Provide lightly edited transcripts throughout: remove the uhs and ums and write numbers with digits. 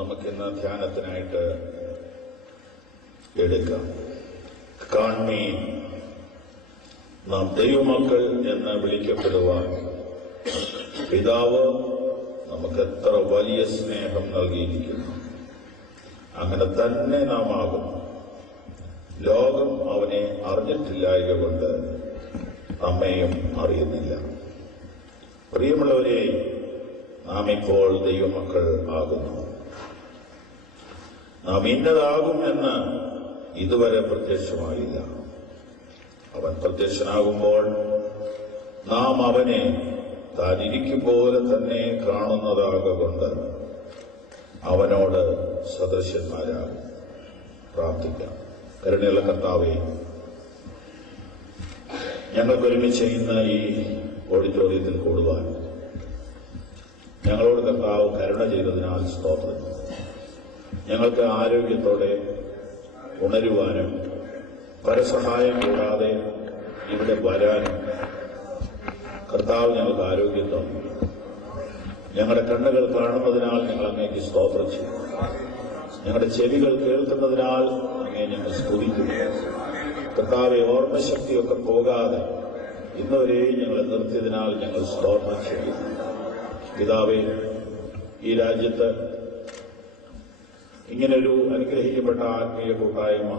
നമുക്കിന്ന് ധ്യാനത്തിനായിട്ട് എടുക്കാം. കാൺമീൻ, നാം ദൈവമക്കൾ എന്ന് വിളിക്കപ്പെടുവാൻ പിതാവ് നമുക്ക് എത്ര വലിയ സ്നേഹം നൽകിയിരിക്കുന്നു. അങ്ങനെ തന്നെ നാം ആകും. ലോകം അവനെ അറിഞ്ഞിട്ടില്ലായക കൊണ്ട് നമ്മെയും അറിയുന്നില്ല. പ്രിയമുള്ളവരെ, നാം ഇപ്പോൾ ദൈവമക്കൾ ആകുന്നു. നാം ഇന്നതാകും എന്ന് ഇതുവരെ പ്രത്യക്ഷമായില്ല. അവൻ പ്രത്യക്ഷനാകുമ്പോൾ നാം അവനെ താൻ ഇരിക്കും പോലെ തന്നെ കാണുന്നതാകൊണ്ട് അവനോട് സദൃശന്മാരാകും. പ്രാർത്ഥിക്കാം. കരുണയുള്ള കർത്താവേ, ഞങ്ങൾക്ക് ഒരുമിച്ച് ഇന്ന് ഈ ഓഡിറ്റോറിയത്തിൽ കൂടുവാൻ ഞങ്ങളോട് കർത്താവ് കരുണ ചെയ്തതിനാൽ സ്തോത്രം. ഞങ്ങൾക്ക് ആരോഗ്യത്തോടെ ഉണരുവാനും പരസഹായം കൂടാതെ ഇവിടെ വരാനും കർത്താവ് ഞങ്ങൾക്ക് ആരോഗ്യം തന്നു. ഞങ്ങളുടെ കണ്ണുകൾ കാണുന്നതിനാൽ ഞങ്ങൾ അങ്ങേക്ക് സ്തോത്രം ചെയ്യും. ഞങ്ങളുടെ ചെവികൾ കേൾക്കുന്നതിനാൽ അങ്ങേ ഞങ്ങൾ സ്തുതിക്കുന്നു. കർത്താവെ, ഓർമ്മശക്തിയൊക്കെ പോകാതെ ഇന്നുവരെയും ഞങ്ങളെ നിർത്തിയതിനാൽ ഞങ്ങൾ സ്തോത്രം ചെയ്യുന്നു. പിതാവേ, ഈ രാജ്യത്ത് ഇങ്ങനൊരു അനുഗ്രഹിക്കപ്പെട്ട ആത്മീയ കൂട്ടായ്മ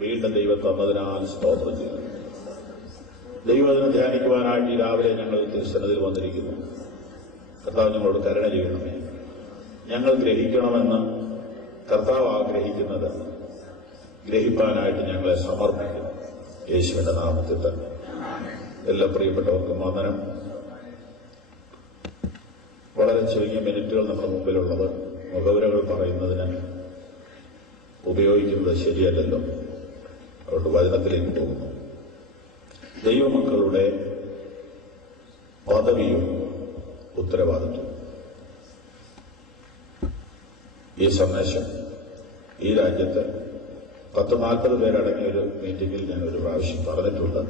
വീണ്ടും ദൈവം തന്നതിനാൽ സ്തോത്രം ചെയ്യുന്നു. ദൈവത്തിനെ ധ്യാനിക്കുവാനായിട്ട് ഈ രാവിലെ ഞങ്ങൾ തിരുസന്നിധിയിൽ വന്നിരിക്കുന്നു. കർത്താവ് ഞങ്ങളോട് കരുണ ചെയ്യണമേ. ഞങ്ങൾ ഗ്രഹിക്കണമെന്ന് കർത്താവ് ആഗ്രഹിക്കുന്നത് ഗ്രഹിപ്പാനായിട്ട് ഞങ്ങളെ സമർപ്പിക്കുന്നു. യേശുവിന്റെ നാമത്തിൽ തന്നെ. എല്ലാ പ്രിയപ്പെട്ടവർക്കും വന്ദനം. വളരെ ചുരുങ്ങിയ മിനിറ്റുകൾ നമ്മുടെ മുമ്പിലുള്ളത് മുഖവുരകൾ പറയുന്നതിന് ഉപയോഗിക്കുന്നത് ശരിയല്ലല്ലോ. അതുകൊണ്ട് വചനത്തിലേക്ക് പോകുന്നു. ദൈവമക്കളുടെ പദവിയും ഉത്തരവാദിത്വം. ഈ സന്ദേശം ഈ രാജ്യത്ത് 10-40 പേരടങ്ങിയ ഒരു മീറ്റിംഗിൽ ഞാൻ ഒരു പ്രാവശ്യം പറഞ്ഞിട്ടുണ്ട്.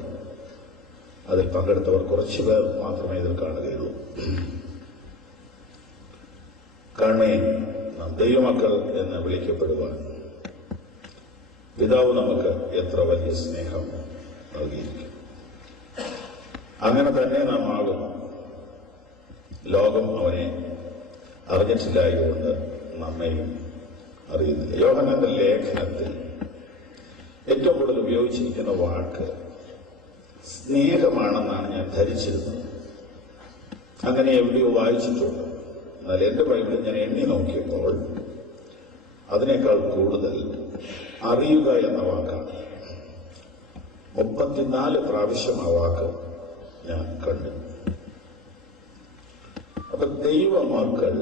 അതിൽ പങ്കെടുത്തവർ കുറച്ചുപേർ മാത്രമേ ഇതിൽ കാണുകയുള്ളൂ. കാണുകയും നാം ദൈവമക്കൾ എന്ന് വിളിക്കപ്പെടുവാൻ പിതാവ് നമുക്ക് എത്ര വലിയ സ്നേഹം നൽകിയിരിക്കും. അങ്ങനെ തന്നെ നാം ആകുന്നു. ലോകം അവനെ അറിഞ്ഞിട്ടില്ലായതുകൊണ്ട് നമ്മെയും അറിയുന്നില്ല. യോഹന്നാന്റെ ലേഖനത്തിൽ ഏറ്റവും കൂടുതൽ ഉപയോഗിച്ചിരിക്കുന്ന വാക്ക് സ്നേഹമാണെന്നാണ് ഞാൻ ധരിച്ചിരുന്നത്. അങ്ങനെ എവിടെയോ വായിച്ചിട്ടുണ്ട്. എന്നാൽ എന്റെ ബൈബിളിൽ ഞാൻ എണ്ണി നോക്കിയപ്പോൾ അതിനേക്കാൾ കൂടുതൽ അറിയുക എന്ന വാക്കാണ്. 34 പ്രാവശ്യം ആ വാക്ക് ഞാൻ കണ്ടു. അപ്പൊ ദൈവമക്കൾ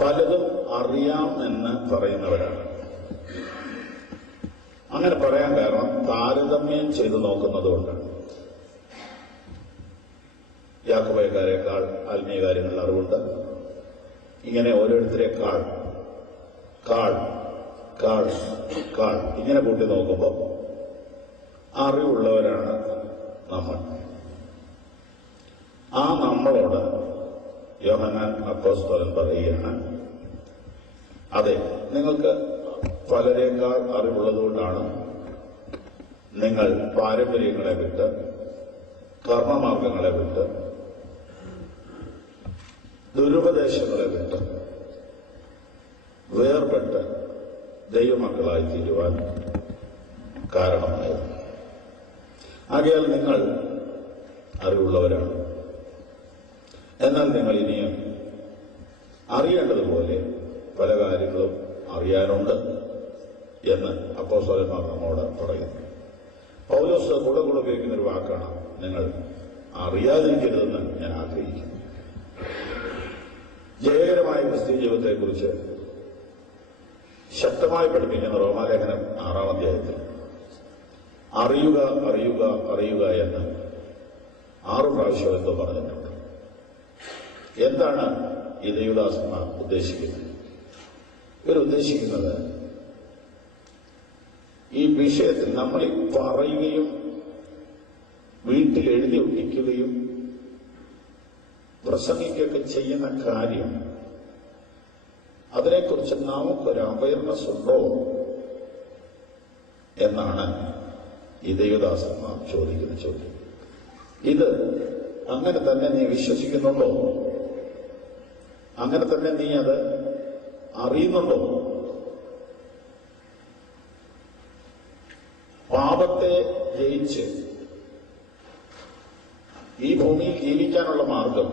പലതും അറിയാം എന്ന് പറയുന്നവരാണ്. അങ്ങനെ പറയാൻ കാരണം താരതമ്യം ചെയ്തു നോക്കുന്നത് കൊണ്ടാണ്. യാക്കോബക്കാരെക്കാൾ ആത്മീയ കാര്യങ്ങളിൽ അറിവുണ്ട്. ഇങ്ങനെ ഓരോരുത്തരെക്കാൾ ഇങ്ങനെ കൂട്ടി നോക്കുമ്പോൾ അറിവുള്ളവരാണ് നമ്മൾ. ആ നമ്മളോട് യോഹന്നാൻ അപ്പോസ്തലൻ പറയുകയാണ്, അതെ, നിങ്ങൾക്ക് പലരേക്കാൾ അറിവുള്ളതുകൊണ്ടാണ് നിങ്ങൾ പാരമ്പര്യങ്ങളെ വിട്ട്, കർമ്മമാർഗങ്ങളെ വിട്ട്, ദുരുപദേശങ്ങളെ വിട്ട് വേർപെട്ട് ദൈവമക്കളായി തീരുവാൻ കാരണമായത്. ആകയാൽ നിങ്ങൾ അറിവുള്ളവരാണ്. എന്നാൽ നിങ്ങൾ ഇനിയും അറിയേണ്ടതുപോലെ പല കാര്യങ്ങളും അറിയാനുണ്ട് എന്ന് അപ്പോസ്തലന്മാർ നമ്മോട് പറയുന്നു. പൗലോസ് കൂടെ ഉപയോഗിക്കുന്ന ഒരു വാക്കാണ്, നിങ്ങൾ അറിയാതിരിക്കരുതെന്ന് ഞാൻ ആഗ്രഹിക്കുന്നു. ജയകരമായ ക്രിസ്ത്യൻ ജീവിതത്തെക്കുറിച്ച് ശക്തമായി പഠിപ്പിക്കുന്ന റോമാലേഖനം 6-ാം അധ്യായത്തിൽ അറിയുക അറിയുക അറിയുക എന്ന് 6 പ്രാവശ്യം എന്തോ പറഞ്ഞിട്ടുണ്ട്. എന്താണ് ഈ ദൈവദാസന്മാർ ഉദ്ദേശിക്കുന്നത്? ഇവരുദ്ദേശിക്കുന്നത് ഈ വിഷയത്തിൽ നമ്മൾ പറയുകയും വീട്ടിൽ എഴുതി ഒട്ടിക്കുകയും പ്രസംഗിക്കുകയൊക്കെ ചെയ്യുന്ന കാര്യം, അതിനെക്കുറിച്ച് നമുക്കൊരു അവയർനെസ് ഉണ്ടോ എന്നാണ് ഈ ദൈവദാസന്മാർ ചോദിക്കുന്ന ചോദ്യം. ഇത് അങ്ങനെ തന്നെ നീ വിശ്വസിക്കുന്നുണ്ടോ? അങ്ങനെ തന്നെ നീ അത് അറിയുന്നുണ്ടോ? പാപത്തെ ജയിച്ച് ഈ ഭൂമിയിൽ ജീവിക്കാനുള്ള മാർഗം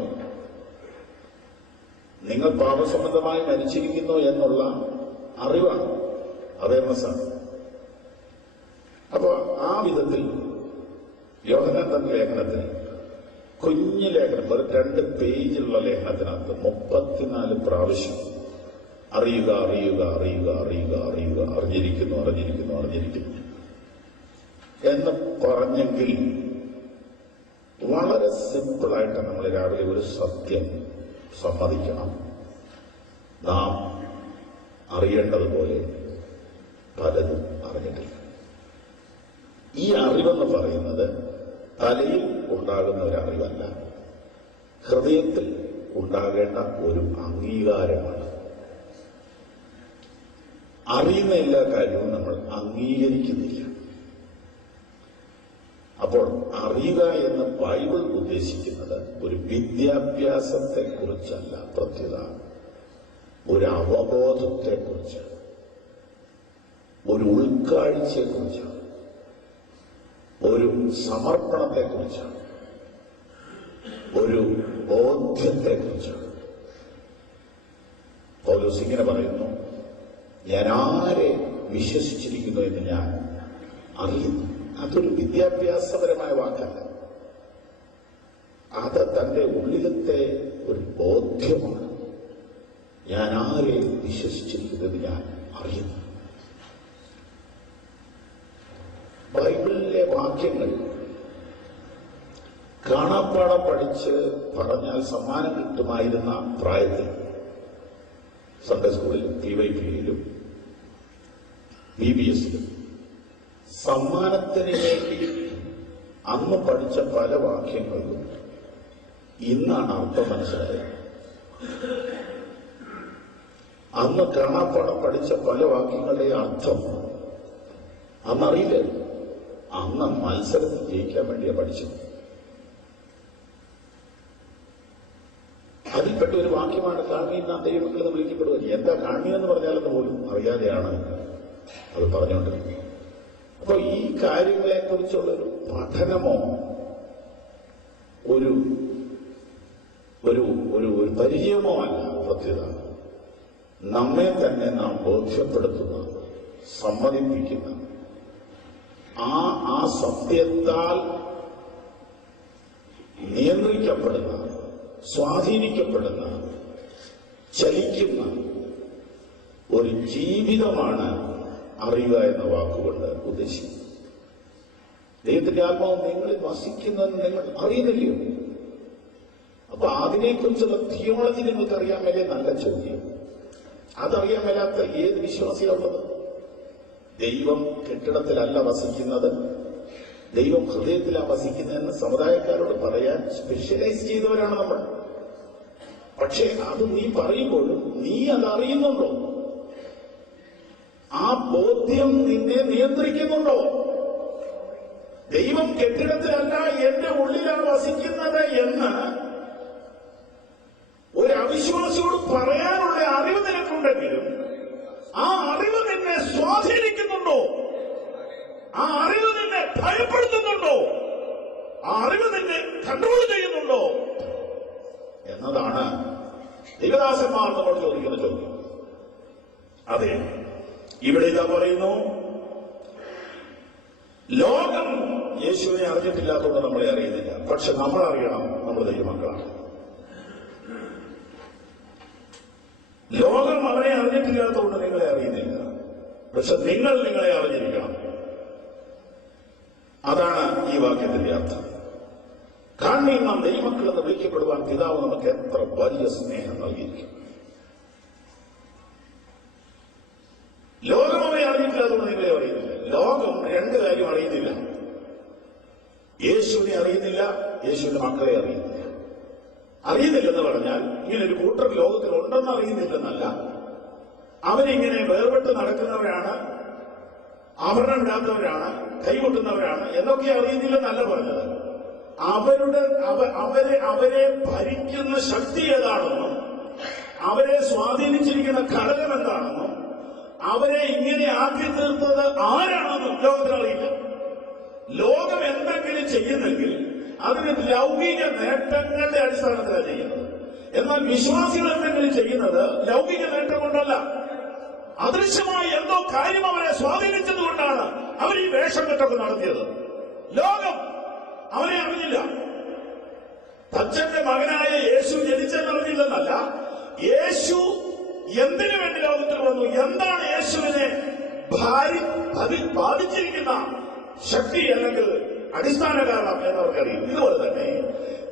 നിങ്ങൾ പാപസംബന്ധമായി മരിച്ചിരിക്കുന്നു എന്നുള്ള അറിവാണ്, അവയർനെസ്സാണ്. അപ്പൊ ആ വിധത്തിൽ യോഹന്നാൻ തന്റെ ലേഖനത്തിന്, കുഞ്ഞു ലേഖനം, ഒരു 2 പേജിലുള്ള ലേഖനത്തിനകത്ത് 34 പ്രാവശ്യം അറിയുക, അറിയുക, അറിയുക, അറിയുക, അറിയുക, അറിഞ്ഞിരിക്കുന്നു, അറിഞ്ഞിരിക്കുന്നു, അറിഞ്ഞിരിക്കുന്നു എന്ന് പറഞ്ഞെങ്കിൽ വളരെ സിമ്പിളായിട്ട് നമ്മൾ രാവിലെ ഒരു സത്യം സമ്മതിക്കണം. നാം അറിയേണ്ടതുപോലെ പലതും അറിഞ്ഞിട്ടില്ല. ഈ അറിവെന്ന് പറയുന്നത് തലയിൽ ഉണ്ടാകുന്ന ഒരു അറിവല്ല, ഹൃദയത്തിൽ ഉണ്ടാകേണ്ട ഒരു അംഗീകാരമാണ്. അറിയുന്ന എല്ലാ കാര്യവും നമ്മൾ അംഗീകരിക്കുന്നില്ല. അപ്പോൾ അറിയുക എന്ന് ബൈബിൾ ഉദ്ദേശിക്കുന്നത് ഒരു വിദ്യാഭ്യാസത്തെ കുറിച്ചല്ല, പ്രത്യേക ഒരു അവബോധത്തെക്കുറിച്ചാണ്, ഒരു ഉൾക്കാഴ്ചയെക്കുറിച്ചാണ്, ഒരു സമർപ്പണത്തെക്കുറിച്ചാണ്, ഒരു ബോധ്യത്തെക്കുറിച്ചാണ്. പൗലോസ് ഇങ്ങനെ പറയുന്നു, ഞാൻ ആരെ വിശ്വസിച്ചിരിക്കുന്നു എന്ന് ഞാൻ അറിയുന്നു. അതൊരു വിദ്യാഭ്യാസപരമായ വാക്കല്ല, അത് തന്റെ ഉള്ളിലത്തെ ഒരു ബോധ്യമാണ്. ഞാൻ ആരെ വിശ്വസിച്ചിരിക്കുന്നത് ഞാൻ അറിയുന്നു. ബൈബിളിലെ വാക്യങ്ങൾ കാണാപ്പാടം പഠിച്ച് പറഞ്ഞാൽ സമ്മാനം കിട്ടുമായിരുന്ന പ്രായത്തിൽ സൺഡേ സ്കൂളിലും PYPയിലും BBSലും സമ്മാനത്തിന് വേണ്ടി അന്ന് പഠിച്ച പല വാക്യങ്ങളും ഇന്നാണ് അർത്ഥം മനസ്സിലായത്. അന്ന് കാണാപ്പാടം പഠിച്ച പല വാക്യങ്ങളുടെ അർത്ഥം അന്നറിയില്ലായിരുന്നു. അന്ന് മത്സരത്തിൽ ജയിക്കാൻ വേണ്ടിയാ പഠിച്ചത്. അതിൽപ്പെട്ട ഒരു വാക്യമാണ് കാണിയെന്ന ദൈവമക്കൾ എന്ന് വിളിക്കപ്പെടുക. എന്താ കാണിയെന്ന് പറഞ്ഞാലെന്ന് പോലും അറിയാതെയാണ് അത് പറഞ്ഞുകൊണ്ടിരുന്നത്. അപ്പൊ ഈ കാര്യങ്ങളെക്കുറിച്ചുള്ളൊരു പഠനമോ ഒരു ഒരു ഒരു പരിചയമോ അല്ല പ്രത്യേകത. നമ്മെ തന്നെ നാം ബോധ്യപ്പെടുത്തുന്ന, സമ്മതിപ്പിക്കുന്ന, ആ സത്യത്താൽ നിയന്ത്രിക്കപ്പെടുന്ന, സ്വാധീനിക്കപ്പെടുന്ന, ചലിക്കുന്ന ഒരു ജീവിതമാണ് അറിയുക എന്ന വാക്കുകൊണ്ട് ഉദ്ദേശിക്കുന്നത്. ദൈവത്തിന്റെ ആത്മാവ് നിങ്ങളിൽ വസിക്കുന്നതെന്ന് നിങ്ങൾ അറിയുന്നില്ലയോ? അപ്പൊ അതിനെക്കുറിച്ചുള്ള തിയോളജി നിങ്ങൾക്ക് അറിയാൻ മേലെ നല്ല ചോദ്യം. അതറിയാൻ മേലാത്ത ഏത് വിശ്വാസിയാണുള്ളത്? ദൈവം കെട്ടിടത്തിലല്ല വസിക്കുന്നത്, ദൈവം ഹൃദയത്തിലാണ് വസിക്കുന്നതെന്ന് സമുദായക്കാരോട് പറയാൻ സ്പെഷ്യലൈസ് ചെയ്തവരാണ് നമ്മൾ. പക്ഷേ അത് നീ പറയുമ്പോഴും നീ അതറിയുന്നുണ്ടോ? ആ ബോധ്യം നിന്നെ നിയന്ത്രിക്കുന്നുണ്ടോ? ദൈവം കെട്ടിടത്തിലല്ല എന്റെ ഉള്ളിലാണ് വസിക്കുന്നത് എന്ന് ഒരു അവിശ്വാസിയോട് പറയാനുള്ള അറിവ് നിനക്കുണ്ടെങ്കിലും ആ അറിവ് നിന്നെ സ്വാധീനിക്കുന്നുണ്ടോ? ആ അറിവ് നിന്നെ ഭയപ്പെടുത്തുന്നുണ്ടോ? ആ അറിവ് നിന്നെ കൺട്രോൾ ചെയ്യുന്നുണ്ടോ എന്നതാണ് ദൈവദാസന്മാർ നമ്മൾ ചോദിക്കുന്ന ചോദ്യം. അതെ, ഇവിടെ ഇതാ പറയുന്നു, ലോകം യേശുവിനെ അറിഞ്ഞിട്ടില്ലാത്തതുകൊണ്ട് നമ്മളെ അറിയുന്നില്ല. പക്ഷെ നമ്മൾ അറിയണം, നമ്മൾ ദൈവമക്കളാണ്. ലോകം അവനെ അറിഞ്ഞിട്ടില്ലാത്തതുകൊണ്ട് നിങ്ങളെ അറിയുന്നില്ല, പക്ഷെ നിങ്ങൾ നിങ്ങളെ അറിഞ്ഞിരിക്കണം. അതാണ് ഈ വാക്യത്തിന്റെ അർത്ഥം. കാരണം നാം ദൈവമക്കൾ എന്ന് വിളിക്കപ്പെടുവാൻ പിതാവ് നമുക്ക് എത്ര വലിയ സ്നേഹം നൽകിയിരിക്കും. ലോകം അവനെ അറിഞ്ഞിട്ടില്ലാത്തതുകൊണ്ട് നിങ്ങളെ അറിയുന്നില്ല. ലോകം 2 കാര്യം അറിയുന്നില്ല: യേശുവിനെ അറിയുന്നില്ല, യേശുവിന്റെ മക്കളെ അറിയുന്നില്ല. അറിയുന്നില്ലെന്ന് പറഞ്ഞാൽ ഇങ്ങനെ ഒരു കൂട്ടർ ലോകത്തിൽ ഉണ്ടെന്ന് അറിയുന്നില്ലെന്നല്ല. അവരിങ്ങനെ വേർപെട്ട് നടക്കുന്നവരാണ്, ആഭരണം ഇടാത്തവരാണ്, കൈകൊട്ടുന്നവരാണ് എന്നൊക്കെ അറിയുന്നില്ലെന്നല്ല പറഞ്ഞത്. അവരെ ഭരിക്കുന്ന ശക്തി ഏതാണെന്നും അവരെ സ്വാധീനിച്ചിരിക്കുന്ന ഘടകം എന്താണെന്നും അവരെ ഇങ്ങനെ ആക്കി തീർത്തത് ആരാണെന്നും ലോകത്തിന് അറിയില്ല. ലോകം എന്തെങ്കിലും ചെയ്യുന്നെങ്കിൽ അതിന് ലൗകിക നേട്ടങ്ങളുടെ അടിസ്ഥാനത്തിലാണ് ചെയ്യുന്നത്. എന്നാൽ വിശ്വാസികൾ എന്തെങ്കിലും ചെയ്യുന്നത് ലൗകിക നേട്ടം കൊണ്ടല്ല, അദൃശ്യമായ എന്തോ കാര്യം അവരെ സ്വാധീനിച്ചതുകൊണ്ടാണ് അവർ ഈ വേഷം കെട്ടൊക്കെ നടത്തിയത്. ലോകം അവരെ അറിഞ്ഞില്ല. തച്ചന്റെ മകനായ യേശു ജനിച്ചെന്നറിഞ്ഞില്ലെന്നല്ല, യേശു എന്തിനു വേണ്ടി ലോകത്തിൽ വന്നു, എന്താണ് യേശുവിനെ ബാധിച്ചിരിക്കുന്ന ശക്തി അല്ലെങ്കിൽ അടിസ്ഥാന കാരണം എന്നവർക്കറിയും. ഇതുപോലെ തന്നെ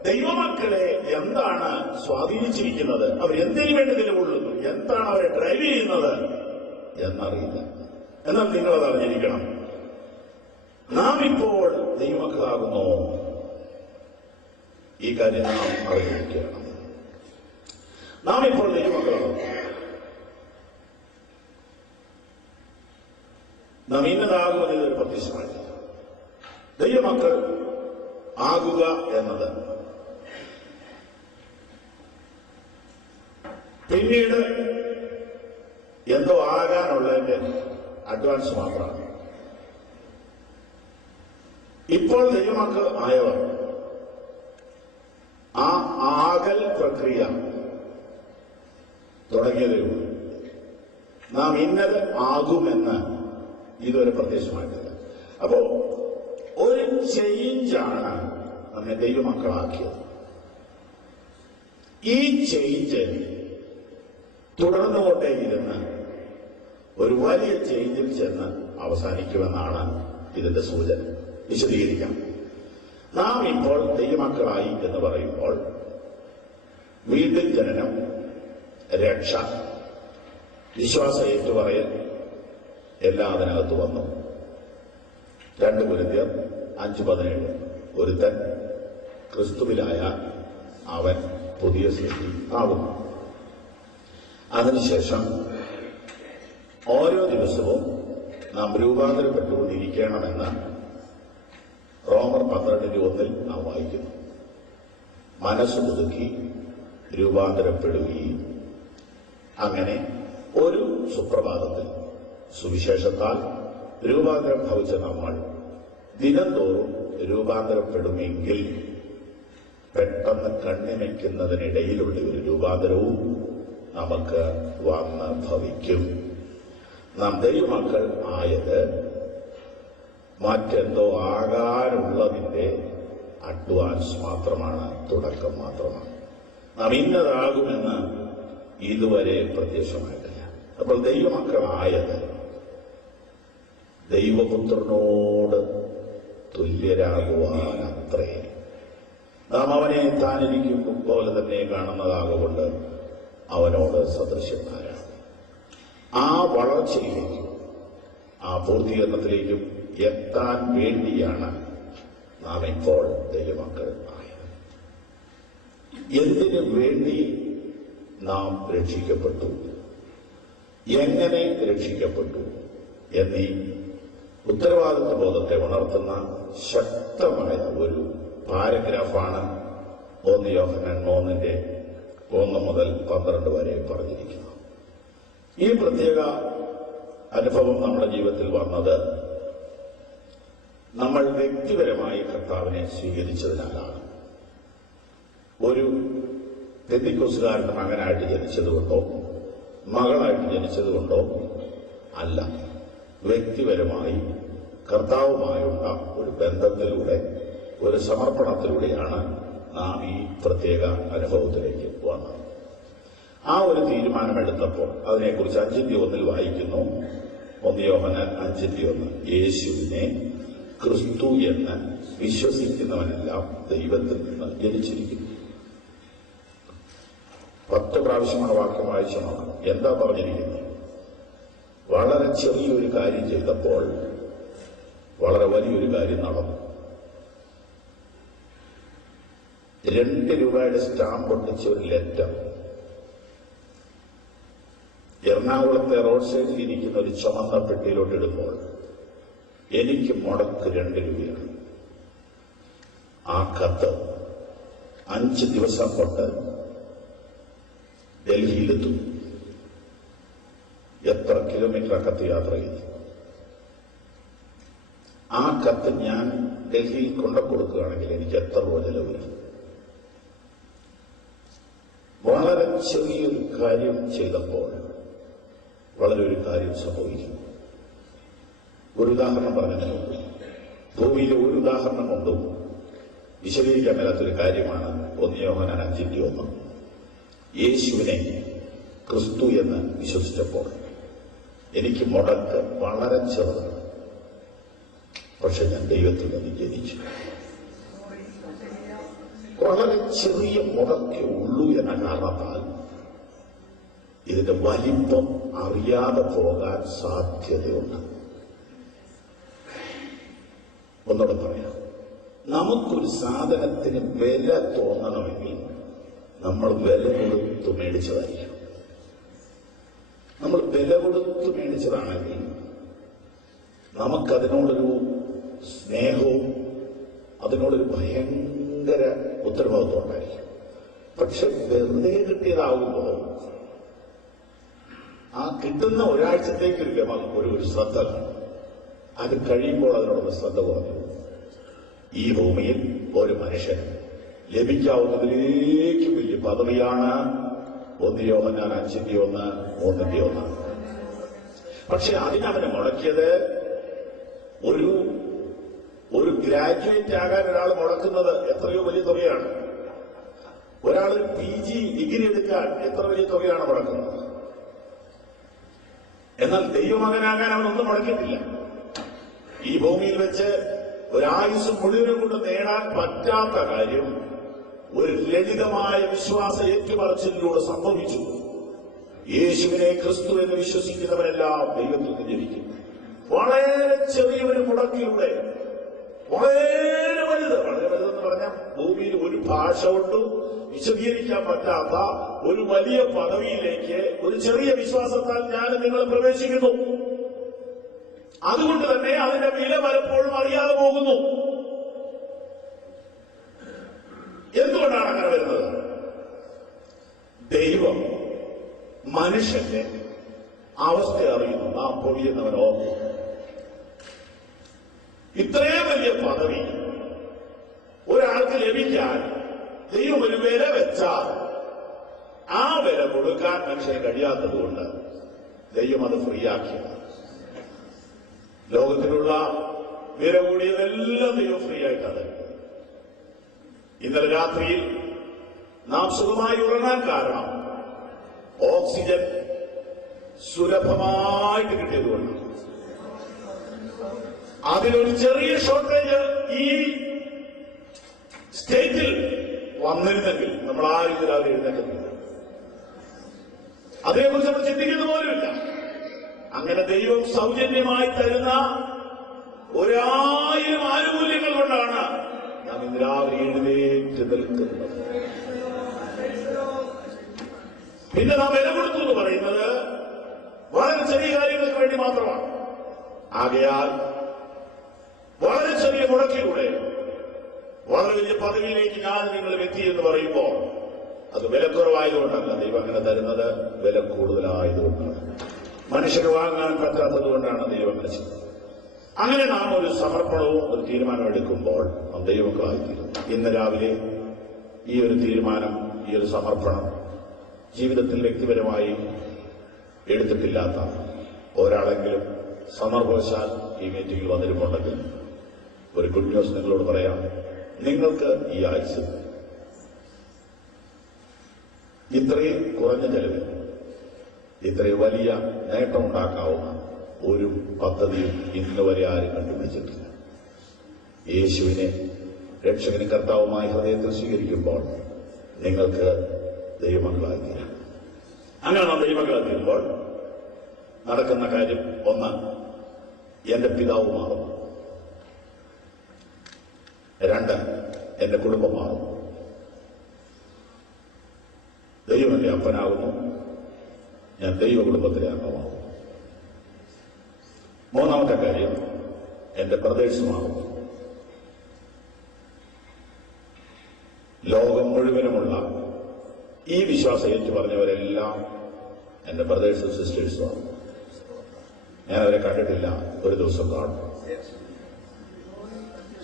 ദൈവമക്കളെ എന്താണ് സ്വാധീനിച്ചിരിക്കുന്നത്, അവർ എന്തിനു വേണ്ടി നിലകൊള്ളുന്നു, എന്താണ് അവരെ ഡ്രൈവ് ചെയ്യുന്നത് എന്നറിയില്ല. എന്നാൽ നിങ്ങളത് അറിഞ്ഞിരിക്കണം, നാം ഇപ്പോൾ ദൈവമക്കളാകുന്നു. ഈ കാര്യം നാം അറിഞ്ഞിരിക്കണം. നാം ഇപ്പോൾ ദൈവമക്കളാകുന്നു. നാം ഇന്നതാകുമെന്ന് ഇതൊരു പ്രത്യക്ഷമായി. ദൈവമക്കൾ ആകുക എന്നത് പിന്നീട് എന്തോ ആകാനുള്ളതിന്റെ അഡ്വാൻസ് മാത്രമാണ്. ഇപ്പോൾ ദൈവമക്കൾ ആയവർ ആ ആകൽ പ്രക്രിയ തുടങ്ങിയതേ ഉള്ളൂ. നാം ഇന്നത് ആകുമെന്ന് ഇതുവരെ പ്രത്യക്ഷമായിട്ടില്ല. അപ്പോ ഒരു ചേഞ്ചാണ് നമ്മെ ദൈവമക്കളാക്കിയത്. ഈ ചേഞ്ച് തുടർന്നുകൊണ്ടേയിരുന്ന് ഒരു വലിയ ചേഞ്ചിൽ ചെന്ന് അവസാനിക്കുമെന്നാണ് ഇതിന്റെ സൂചന. വിശദീകരിക്കാം. നാം ഇപ്പോൾ ദൈവമക്കളായി എന്ന് പറയുമ്പോൾ വീണ്ടും ജനനം, രക്ഷ, വിശ്വാസ ഏറ്റുപറയൽ എല്ലാം അതിനകത്ത് വന്നു. 2 കൊരിന്ത്യർ 5:17 ഒരുത്തൻ ക്രിസ്തുവിലായ അവൻ പുതിയ സൃഷ്ടി ആകുന്നു. അതിനുശേഷം ഓരോ ദിവസവും നാം രൂപാന്തരപ്പെട്ടുകൊണ്ടിരിക്കണമെന്ന് റോമർ 12:1 നാം വായിക്കുന്നു. മനസ്സ് പുതുക്കി രൂപാന്തരപ്പെടുകയും അങ്ങനെ ഒരു സുപ്രഭാതത്തിൽ സുവിശേഷത്താൽ രൂപാന്തരം ഭവിച്ച നമ്മൾ ദിനംതോറും രൂപാന്തരപ്പെടുമെങ്കിൽ പെട്ടെന്ന് കണ്ണിമയ്ക്കുന്നതിനിടയിലുള്ള ഒരു രൂപാന്തരവും നമുക്ക് വന്ന് ഭവിക്കും. നാം ദൈവമക്കൾ ആയത് മറ്റെന്തോ ആകാനുള്ളതിന്റെ അഡ്വാൻസ് മാത്രമാണ്, തുടക്കം മാത്രമാണ്. നാം ഇന്നതാകുമെന്ന് ഇതുവരെ പ്രത്യക്ഷമായിട്ടില്ല. അപ്പോൾ ദൈവമക്കളായത് ദൈവപുത്രനോട് തുല്യരാകുവാനത്രേ. നാം അവനെ താനിരിക്കും പോലെ തന്നെ കാണുന്നതാകൊണ്ട് അവനോട് സദൃശ്യന്മാരാണ്. ആ വളർച്ചയിലേക്കും ആ പൂർത്തീകരണത്തിലേക്കും എത്താൻ വേണ്ടിയാണ് നാം ഇപ്പോൾ ദൈവമക്കൾ ആയത്. എന്തിനു വേണ്ടി നാം രക്ഷിക്കപ്പെട്ടു, എങ്ങനെ രക്ഷിക്കപ്പെട്ടു എന്നീ ഉത്തരവാദിത്വ ബോധത്തെ ഉണർത്തുന്ന ശക്തമായ ഒരു പാരഗ്രാഫാണ് 1 യോഹന്നാൻ 3:1 മുതൽ 12 വരെ പറഞ്ഞിരിക്കുന്നത്. ഈ പ്രത്യേക അനുഭവം നമ്മുടെ ജീവിതത്തിൽ വന്നത് നമ്മൾ വ്യക്തിപരമായി കർത്താവിനെ സ്വീകരിച്ചതിനാലാണ്. ഒരു പെന്തിക്കോസ്തുകാരന്റെ മകനായിട്ട് ജനിച്ചതുകൊണ്ടോ മകളായിട്ട് ജനിച്ചതുകൊണ്ടോ അല്ല. വ്യക്തിപരമായി കർത്താവുമായുള്ള ഒരു ബന്ധത്തിലൂടെ, ഒരു സമർപ്പണത്തിലൂടെയാണ് നാം ഈ പ്രത്യേക അനുഭവത്തിലേക്ക് വന്നത്. ആ ഒരു തീരുമാനമെടുത്തപ്പോൾ അതിനെക്കുറിച്ച് 5:1 വായിക്കുന്നു. 1 യോഹന്നാൻ 5:1 യേശുവിനെ ക്രിസ്തു എന്ന് വിശ്വസിക്കുന്നവനെല്ലാം ദൈവത്തിൽ നിന്ന് ജനിച്ചിരിക്കുന്നു. 10 പ്രാവശ്യമാണ് വാക്യം വായിച്ചു നോക്കണം. എന്താ പറഞ്ഞിരിക്കുന്നത്? വളരെ ചെറിയൊരു കാര്യം ചെയ്തപ്പോൾ വളരെ വലിയൊരു കാര്യം നടന്നു. 2 രൂപയുടെ സ്റ്റാമ്പ് ഒട്ടിച്ച ഒരു ലെറ്റർ എറണാകുളത്തെ റോഡ് സൈഡിൽ ഇരിക്കുന്ന ഒരു ചുമന്ന പെട്ടിയിലോട്ട് ഇടുമ്പോൾ എനിക്ക് മുടക്ക് 2 രൂപയാണ്. ആ കത്ത് 5 ദിവസം കൊണ്ട് ഡൽഹിയിലെത്തും. എത്ര കിലോമീറ്റർ ആ കത്ത് യാത്ര ചെയ്തു. ആ കത്ത് ഞാൻ ഡൽഹിയിൽ കൊണ്ടു കൊടുക്കുകയാണെങ്കിൽ എനിക്ക് എത്ര രൂപ ചെലവ് വരും? വളരെ ചെറിയൊരു കാര്യം ചെയ്തപ്പോൾ വളരെ ഒരു കാര്യം സംഭവിക്കും. ഒരു ഉദാഹരണം പറഞ്ഞിട്ടുണ്ട്. ഭൂമിയിലെ ഒരു ഉദാഹരണം കൊണ്ടും വിശദീകരിക്കാൻ മേലാത്തൊരു കാര്യമാണ് 1 യോഹന്നാൻ 5:1. യേശുവിനെ ക്രിസ്തു എന്ന് വിശ്വസിച്ചപ്പോൾ എനിക്ക് മുടക്ക് വളരെ ചെറുതാണ്. പക്ഷെ ഞാൻ ദൈവത്തിൽ നിന്ന് ജനിച്ചു. വളരെ ചെറിയ മുടക്കേ ഉള്ളൂ എന്ന കാരണത്താൽ ഇതിന്റെ വലിപ്പം അറിയാതെ പോകാൻ സാധ്യതയുണ്ട്. ഒന്നുകൂടെ പറയാം. നമുക്കൊരു സാധനത്തിന് വില തോന്നണമെങ്കിൽ നമ്മൾ വില കൊടുത്ത് മേടിച്ചതായിരിക്കും. നമ്മൾ വില കൊടുത്ത് മേടിച്ചതാണെങ്കിൽ നമുക്കതിനോടൊരു സ്നേഹവും അതിനോടൊരു ഭയങ്കര ഉത്തരവാദിത്വം ഉണ്ടായിരിക്കും. പക്ഷെ വെറുതെ കിട്ടിയതാകുമ്പോൾ ആ കിട്ടുന്ന ഒരാഴ്ചത്തേക്ക് ഒരു ശ്രദ്ധ കാണും. അത് കഴിയുമ്പോൾ അതിനോടുള്ള ശ്രദ്ധ കുറഞ്ഞു. ഈ ഭൂമിയിൽ ഒരു മനുഷ്യൻ ലഭിക്കാവുന്നതിലേക്കും വലിയ പദവിയാണ് 1 യോഹന്നാൻ 5:1, 3:1. പക്ഷെ അതിനവന് മുടക്കിയത് ഒരു ഗ്രാജുവേറ്റ് ആകാൻ ഒരാൾ മുടക്കുന്നത് എത്രയോ വലിയ തുകയാണ്. ഒരാൾ PG ഡിഗ്രി എടുക്കാൻ എത്ര വലിയ തുകയാണ് മുടക്കുന്നത്. എന്നാൽ ദൈവമകനാകാൻ അവനൊന്നും മുടക്കിയിട്ടില്ല. ഈ ഭൂമിയിൽ വെച്ച് ഒരായുസ് മുഴുവനും കൊണ്ട് നേടാൻ പറ്റാത്ത കാര്യം ഒരു ലളിതമായ വിശ്വാസ ഏറ്റുപറച്ചിലൂടെ സംഭവിച്ചു. യേശുവിനെ ക്രിസ്തു എന്ന് വിശ്വസിക്കുന്നവരെല്ലാം ദൈവത്തിൽ നിന്ന് ജനിക്കും. വളരെ ചെറിയൊരു മുടക്കിലൂടെ വളരെ വലുതെന്ന് പറഞ്ഞാൽ ഭൂമിയിൽ ഒരു ഭാഷ കൊണ്ട് വിശദീകരിക്കാൻ പറ്റാത്ത ഒരു വലിയ പദവിയിലേക്ക് ഒരു ചെറിയ വിശ്വാസത്താൽ ഞാൻ നിങ്ങൾ പ്രവേശിക്കുന്നു. അതുകൊണ്ട് തന്നെ അതിന്റെ വില പലപ്പോഴും അറിയാതെ പോകുന്നു. എന്തുകൊണ്ടാണ് അങ്ങനെ വരുന്നത്? ദൈവം മനുഷ്യന്റെ അവസ്ഥ അറിയുന്നു. നാം പൊടിയുന്നവനോ ഇത്രയും വലിയ പദവി ഒരാൾക്ക് ലഭിക്കാൻ ദൈവം ഒരു വില വെച്ചാൽ ആ വില കൊടുക്കാൻ മനുഷ്യന് കഴിയാത്തതുകൊണ്ട് ദൈവം അത് ഫ്രീ ആക്കിയത്. ലോകത്തിലുള്ള വില കൂടിയതെല്ലാം ദൈവം ഫ്രീ ആയിട്ടാണ്. ഇന്നലെ രാത്രിയിൽ നാം സുഖമായി ഉറങ്ങാൻ കാരണം ഓക്സിജൻ സുലഭമായിട്ട് കിട്ടിയതുകൊണ്ട്. അതിലൊരു ചെറിയ ഷോർട്ടേജ് ഈ സ്റ്റേറ്റിൽ വന്നിരുന്നെങ്കിൽ നമ്മൾ ആരും രാവിലെ എഴുന്നേൽക്കുന്നില്ല. അതേക്കുറിച്ച് നമ്മൾ ചിന്തിക്കുന്ന പോലുമില്ല. അങ്ങനെ ദൈവം സൗജന്യമായി തരുന്ന 1000 ആനുകൂല്യങ്ങൾ കൊണ്ടാണ് നാം ഇന്ന് രാവിലെ എഴുന്നേറ്റ് നിൽക്കുന്നത്. പിന്നെ നാം വില കൊടുത്തു എന്ന് പറയുന്നത് വളരെ ചെറിയ കാര്യങ്ങൾക്ക് വേണ്ടി മാത്രമാണ്. ആകയാൽ വളരെ ചെറിയ മുടക്കിലൂടെ വളരെ വലിയ പദവിയിലേക്ക് ഞാൻ നിങ്ങളും എത്തി എന്ന് പറയുമ്പോൾ അത് വിലക്കുറവായതുകൊണ്ടല്ല ദൈവം അങ്ങനെ തരുന്നത്, വില കൂടുതലായതുകൊണ്ടാണ്. മനുഷ്യന് വാങ്ങാൻ പറ്റാത്തത് കൊണ്ടാണ് ദൈവം അങ്ങനെ ചെയ്യുന്നത്. അങ്ങനെ നാം ഒരു സമർപ്പണവും ഒരു തീരുമാനം എടുക്കുമ്പോൾ നാം ദൈവമക്കളായിത്തീരും. ഇന്ന് രാവിലെ ഈ ഒരു തീരുമാനം, ഈ ഒരു സമർപ്പണം ജീവിതത്തിൽ വ്യക്തിപരമായി എടുത്തിട്ടില്ലാത്ത ഒരാളെങ്കിലും സന്ദർഭവശാൽ ഈ മീറ്റിംഗിൽ വന്നിട്ടുണ്ടെങ്കിൽ ഒരു ഗുഡ് ന്യൂസ് നിങ്ങളോട് പറയാം. നിങ്ങൾക്ക് ഈ ആഴ്ച ഇത്രയും കുറഞ്ഞ ചെലവിൽ ഇത്രയും വലിയ നേട്ടമുണ്ടാക്കാവുന്ന ഒരു പദ്ധതിയും ഇന്ന് വരെ ആരും കണ്ടുപിടിച്ചിട്ടില്ല. യേശുവിനെ രക്ഷകനും കർത്താവുമായി ഹൃദയത്തിൽ സ്വീകരിക്കുമ്പോൾ നിങ്ങൾക്ക് ദൈവമക്കളായി തീരാം. അങ്ങനെ നാം ദൈവമക്കളായി തീരുമ്പോൾ നടക്കുന്ന കാര്യം ഒന്ന്, എന്റെ പിതാവ് മാറുന്നു. 2, എന്റെ കുടുംബം മാറുന്നു. ദൈവത്തിന്റെ അപ്പനാകുന്നു, ഞാൻ ദൈവ കുടുംബത്തിലെ അംഗമാകുന്നു. മൂന്നാമത്തെ കാര്യം, എന്റെ പ്രദേശമാകുന്നു. ലോകം മുഴുവനുമുള്ള ഈ വിശ്വാസം ഏറ്റുപറഞ്ഞവരെല്ലാം എന്റെ ബ്രദേഴ്സും സിസ്റ്റേഴ്സുമാണ്. ഞാൻ അവരെ കണ്ടിട്ടില്ല, ഒരു ദിവസം കാണും.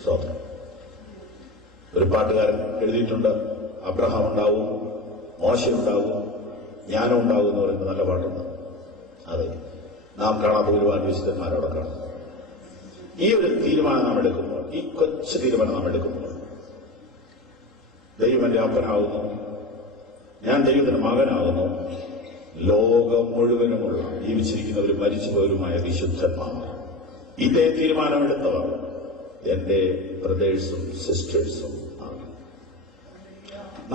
സ്വന്തം ഒരു പാട്ടുകാരൻ എഴുതിയിട്ടുണ്ട്, അബ്രഹാം ഉണ്ടാവും, മോശ ഉണ്ടാവും, ജ്ഞാനം ഉണ്ടാവും എന്ന് പറയുന്നത് നല്ല പാട്ടുണ്ട്. അതെ, നാം കാണാത്ത ഒരുപാട് വിശുദ്ധന്മാരവിടെ കാണും. ഈ ഒരു തീരുമാനം നാം എടുക്കുമ്പോൾ, ഈ കൊച്ചു തീരുമാനം നാം എടുക്കുമ്പോൾ, ദൈവം എന്റെ അപ്പനാകുന്നു, ഞാൻ ദൈവത്തിന്റെ മകനാകുന്നു, ലോകം മുഴുവനുമുള്ള ജീവിച്ചിരിക്കുന്നവരും മരിച്ചുപോയവരുമായ വിശുദ്ധന്മാർ ഇതേ തീരുമാനമെടുത്തവർ എന്റെ ബ്രദേഴ്സും സിസ്റ്റേഴ്സും ആണ്.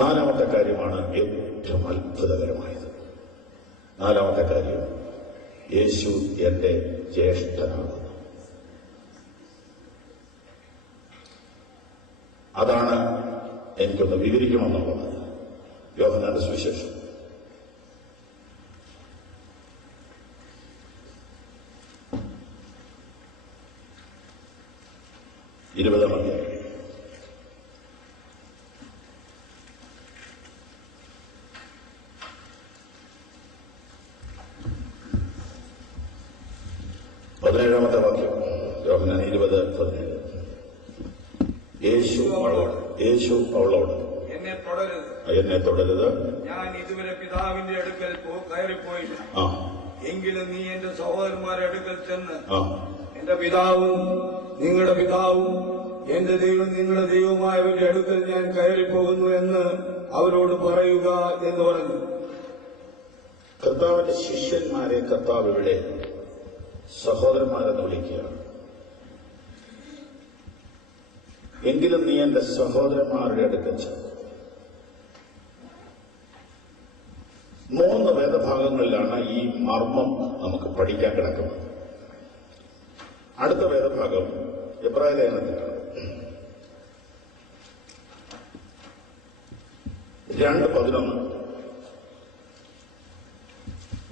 നാലാമത്തെ കാര്യമാണ് ഏറ്റവും അത്ഭുതകരമായത്. നാലാമത്തെ കാര്യം, യേശു എന്റെ ജ്യേഷ്ഠനാകുന്നു. അതാണ് എനിക്കൊന്ന് വിവരിക്കണമെന്നുള്ളത്. യോഹന്നാന്റെ സുവിശേഷം 20-ാം അധ്യായം. പതിനേഴാമത്തെ വാക്യം, യോഹന്നാൻ 20:17. യേശു അവളോട് എന്നെ തുടരുത്, ഞാൻ ഇതുവരെ പിതാവിന്റെ അടുക്കൽ കയറിപ്പോയില്ല. എങ്കിലും നീ എന്റെ സഹോദരന്മാരുടെ അടുക്കൽ ചെന്ന് എന്റെ പിതാവും നിങ്ങളുടെ പിതാവും എന്റെ ദൈവം നിങ്ങളുടെ ദൈവമായവന്റെ അടുക്കൽ ഞാൻ കയറിപ്പോകുന്നു എന്ന് അവരോട് പറയുക എന്ന് പറഞ്ഞു. കർത്താവിന്റെ ശിഷ്യന്മാരെ കർത്താവ് ഇവിടെ സഹോദരന്മാരെന്ന് വിളിക്കുകയാണ്. എങ്കിലും നീ എന്റെ സഹോദരന്മാരുടെ അടുക്കൽ ചെന്ന്. 3 വേദഭാഗങ്ങളിലാണ് ഈ മർമ്മം നമുക്ക് പഠിക്കാൻ കിടക്കുന്നത്. അടുത്ത വേദഭാഗം എബ്രായ ലേഖനത്തിലാണ്. 2:11.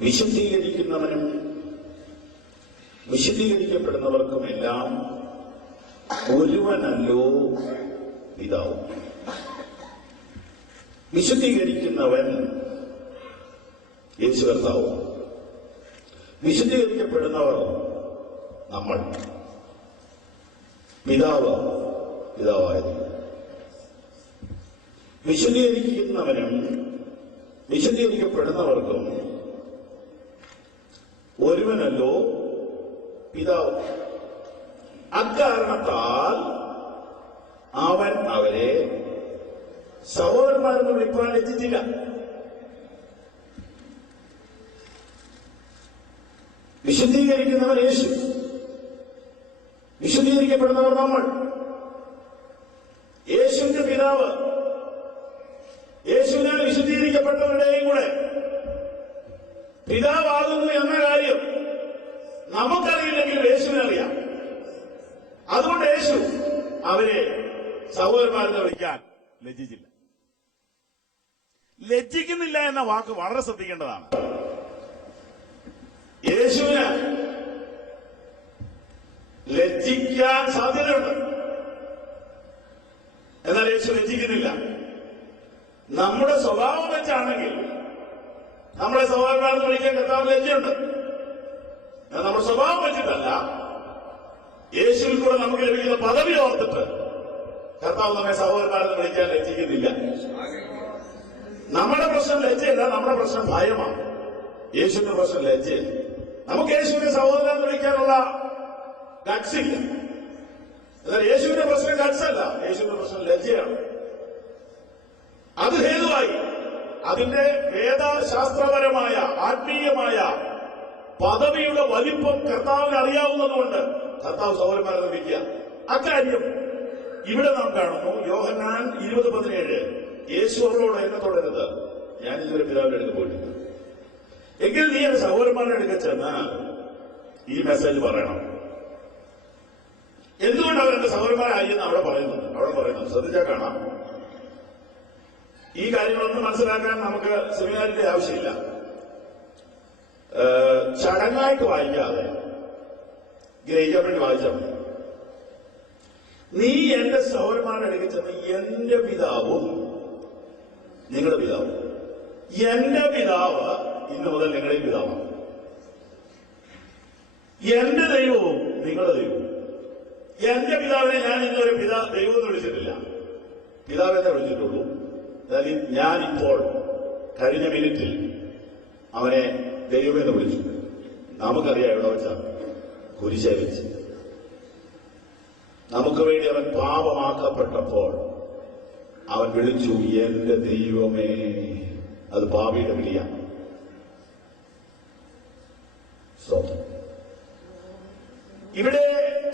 വിശുദ്ധീകരിക്കുന്നവനും വിശുദ്ധീകരിക്കപ്പെടുന്നവർക്കുമെല്ലാം ഒരുവനല്ലോ പിതാവ്. വിശുദ്ധീകരിക്കുന്നവൻ യേശു കർത്താവ്, വിശുദ്ധീകരിക്കപ്പെടുന്നവർ നമ്മൾ, പിതാവായത്. വിശുദ്ധീകരിക്കുന്നവനും വിശുദ്ധീകരിക്കപ്പെടുന്നവർക്കും ഒരുവനല്ലോ പിതാവ്. അക്കാരണത്താൽ അവൻ അവരെ സഹോദരന്മാരെന്ന് വിളിക്കാൻ എത്തിച്ചില്ല. വിശുദ്ധീകരിക്കുന്നവൻ യേശു, വിശുദ്ധീകരിക്കപ്പെടുന്നവർ നമ്മൾ. യേശുവിന്റെ പിതാവ് യേശുവിനാൽ വിശുദ്ധീകരിക്കപ്പെട്ടവരുടെയും കൂടെ പിതാവാകുന്നു എന്ന കാര്യം നമുക്കറിയില്ലെങ്കിൽ യേശുവിനറിയാം. അതുകൊണ്ട് യേശു അവരെ സഹോദരന്മാരെന്ന് വിളിക്കാൻ ലജ്ജിച്ചില്ല. ലജ്ജിക്കുന്നില്ല എന്ന വാക്ക് വളരെ ശ്രദ്ധിക്കേണ്ടതാണ്. യേശുവിന് ലജ്ജിക്കാൻ സാധ്യതയുണ്ട്, എന്നാൽ യേശു ലജ്ജിക്കുന്നില്ല. നമ്മുടെ സ്വഭാവം വെച്ചാണെങ്കിൽ നമ്മളെ സഹോദരന്മാരെന്ന് വിളിക്കാൻ കർത്താവ് ലജ്ജയുണ്ട്. നമ്മുടെ സ്വഭാവം വെച്ചിട്ടല്ല, യേശുവിൽ കൂടെ നമുക്ക് ലഭിക്കുന്ന പദവി ഓർത്തിട്ട് കർത്താവ് നമ്മെ സഹോദരന്മാരെന്ന് വിളിക്കാൻ ലജ്ജിക്കുന്നില്ല. നമ്മുടെ പ്രശ്നം ലജ്ജയല്ല, നമ്മുടെ പ്രശ്നം ഭയമാണ്. യേശുവിന്റെ പ്രശ്നം ലജ്ജയല്ല. നമുക്ക് യേശുവിനെ സഹോദരൻ വിളിക്കാനുള്ള ഗട്സില്ല. എന്നാൽ യേശുവിന്റെ പ്രശ്നം ഗട്സല്ല, യേശുവിന്റെ പ്രശ്നം ലജ്ജയാണ്. അത് ഹേതുവായി അതിന്റെ വേദശാസ്ത്രപരമായ ആത്മീയമായ പദവിയുടെ വലിപ്പം കർത്താവിന് അറിയാവുന്നതുകൊണ്ട് കർത്താവ് സഹോദരന്മാരെ വിളിക്കുക. അക്കാര്യം ഇവിടെ നാം കാണുന്നു. യോഹന്നാൻ 20:17. യേശു അവരോട് എന്നെ തുടരുത്, ഞാൻ ഇതുവരെ പിതാവിന്റെ അടുത്ത് പോയിട്ടില്ല. എങ്കിൽ നീ എന്റെ സഹോദരന്മാരുടെ അടുക്കൽ ചെന്ന് ഈ മെസ്സേജ് പറയണം. എന്തുകൊണ്ട് അവരെന്റെ സഹോദരന്മാരായി എന്ന് അവിടെ പറയുന്നത് ശ്രദ്ധിച്ചാൽ കാണാം. ഈ കാര്യങ്ങളൊന്നും മനസ്സിലാക്കാൻ നമുക്ക് സെമിനാരിന്റെ ആവശ്യമില്ല. ചടങ്ങായിട്ട് വായിക്കാതെ ഗ്രഹിക്കാൻ വേണ്ടി വായിച്ചാൽ മതി. നീ എന്റെ സഹോദരന്മാരുടെ അടുക്കൽ ചെന്ന് എന്റെ പിതാവും നിങ്ങളുടെ പിതാവും, എന്റെ പിതാവ് ഇന്നു മുതൽ നിങ്ങളുടെ പിതാവാണ്, എന്റെ ദൈവവും നിങ്ങളുടെ ദൈവവും. എന്റെ പിതാവിനെ ഞാൻ ഇന്നൊരു ദൈവം എന്ന് വിളിച്ചിട്ടില്ല, പിതാവെന്നെ വിളിച്ചിട്ടുള്ളൂ. അതായത് ഞാനിപ്പോൾ കഴിഞ്ഞ മിനിറ്റിൽ അവനെ ദൈവമെന്ന് വിളിച്ചു. നമുക്കറിയാം എവിടെ വെച്ചാണ്, കുരിശേ വെച്ച്. നമുക്ക് വേണ്ടി അവൻ പാപമാക്കപ്പെട്ടപ്പോൾ അവൻ വിളിച്ചു എന്റെ ദൈവമേ. അത് പാപിയുടെ വിളിയാണ്. ഇവിടെ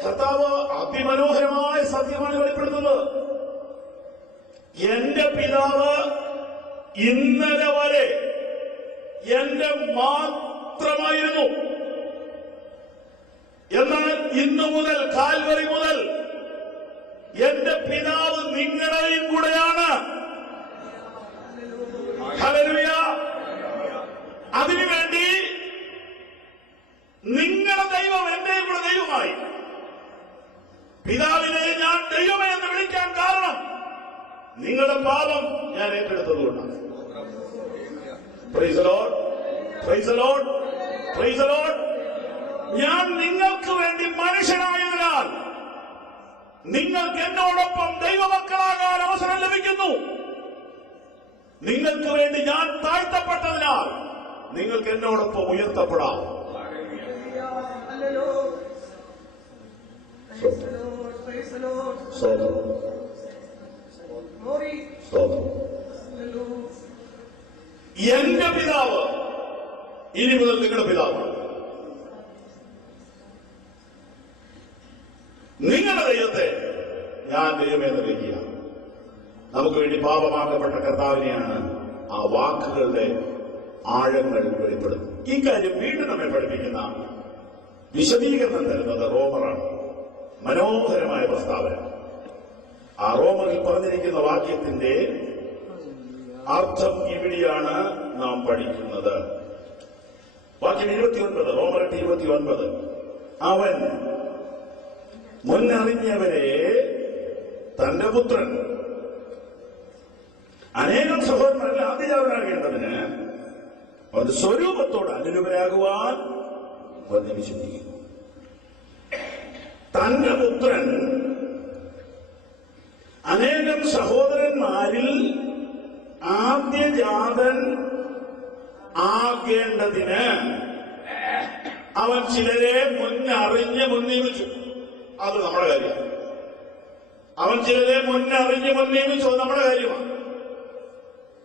കർത്താവ് അതിമനോഹരമായ സത്യമാണ് വെളിപ്പെടുത്തുന്നത്. എന്റെ പിതാവ് ഇന്നലെ വരെ എന്റെ മാത്രമായിരുന്നു, എന്നാൽ ഇന്നു മുതൽ, കാൽവരി മുതൽ എന്റെ പിതാവ് നിങ്ങളുടെയും കൂടെയാണ്. ഹല്ലേലൂയ. അതിനുവേണ്ടി നിങ്ങളുടെ ദൈവം എന്റെയും കൂടെ ദൈവമായി. പിതാവിനെ ഞാൻ ദൈവമേ എന്ന് വിളിക്കാൻ കാരണം നിങ്ങളുടെ പാപം ഞാൻ ഏറ്റെടുത്തതുകൊണ്ടാണ്. Praise the lord, praise the lord, praise the lord. ഞാൻ നിങ്ങൾക്ക് വേണ്ടി മനുഷ്യനായതിനാൽ നിങ്ങൾക്ക് എന്നോടൊപ്പം ദൈവമക്കളാകാൻ അവസരം ലഭിക്കുന്നു. നിങ്ങൾക്ക് വേണ്ടി ഞാൻ താഴ്ത്തപ്പെട്ടതിനാൽ നിങ്ങൾക്ക് എന്നോടൊപ്പം ഉയർത്തപ്പെടാം. എന്റെ പിതാവ് ഇനി മുതൽ നിങ്ങളുടെ പിതാവാണ്. നിങ്ങളുടെ ദൈവത്തെ ഞാൻ ദൈവമെന്ന് വിളിക്കുക. നമുക്ക് വേണ്ടി പാപമാക്കപ്പെട്ട കർത്താവിനെയാണ് ആ വാക്കുകളുടെ ആഴങ്ങൾ വെളിപ്പെടുന്നത്. ഈ കാര്യം വീണ്ടും നമ്മെ പഠിപ്പിക്കുന്ന വിശദീകരണം തരുന്നത് റോമറാണ്. മനോഹരമായ പ്രസ്താവന. ആ റോമറിൽ പറഞ്ഞിരിക്കുന്ന വാക്യത്തിന്റെ അർത്ഥം ഇവിടെയാണ് നാം പഠിക്കുന്നത്. വാക്യം 29, റോമർ 29. അവൻ മുന്നറിഞ്ഞവരെ തന്റെ പുത്രൻ അനേകം സഹോദരന്മാരിൽ ആദ്യജാതനാകേണ്ടതിന് അവന്റെ സ്വരൂപത്തോട് അനുരൂപരാകുവാൻ നിയമിച്ചിരിക്കുന്നു. തന്റെ പുത്രൻ അനേകം സഹോദരന്മാരിൽ ആദ്യജാതൻ ആകേണ്ടതിന് അവൻ ചിലരെ മുന്നറിഞ്ഞ് മുൻനിയമിച്ചു. അത് നമ്മുടെ കാര്യമാണ്. അവൻ ചിലരെ മുന്നറിഞ്ഞ് മുൻനിയമിച്ചു. അത് നമ്മുടെ കാര്യമാണ്.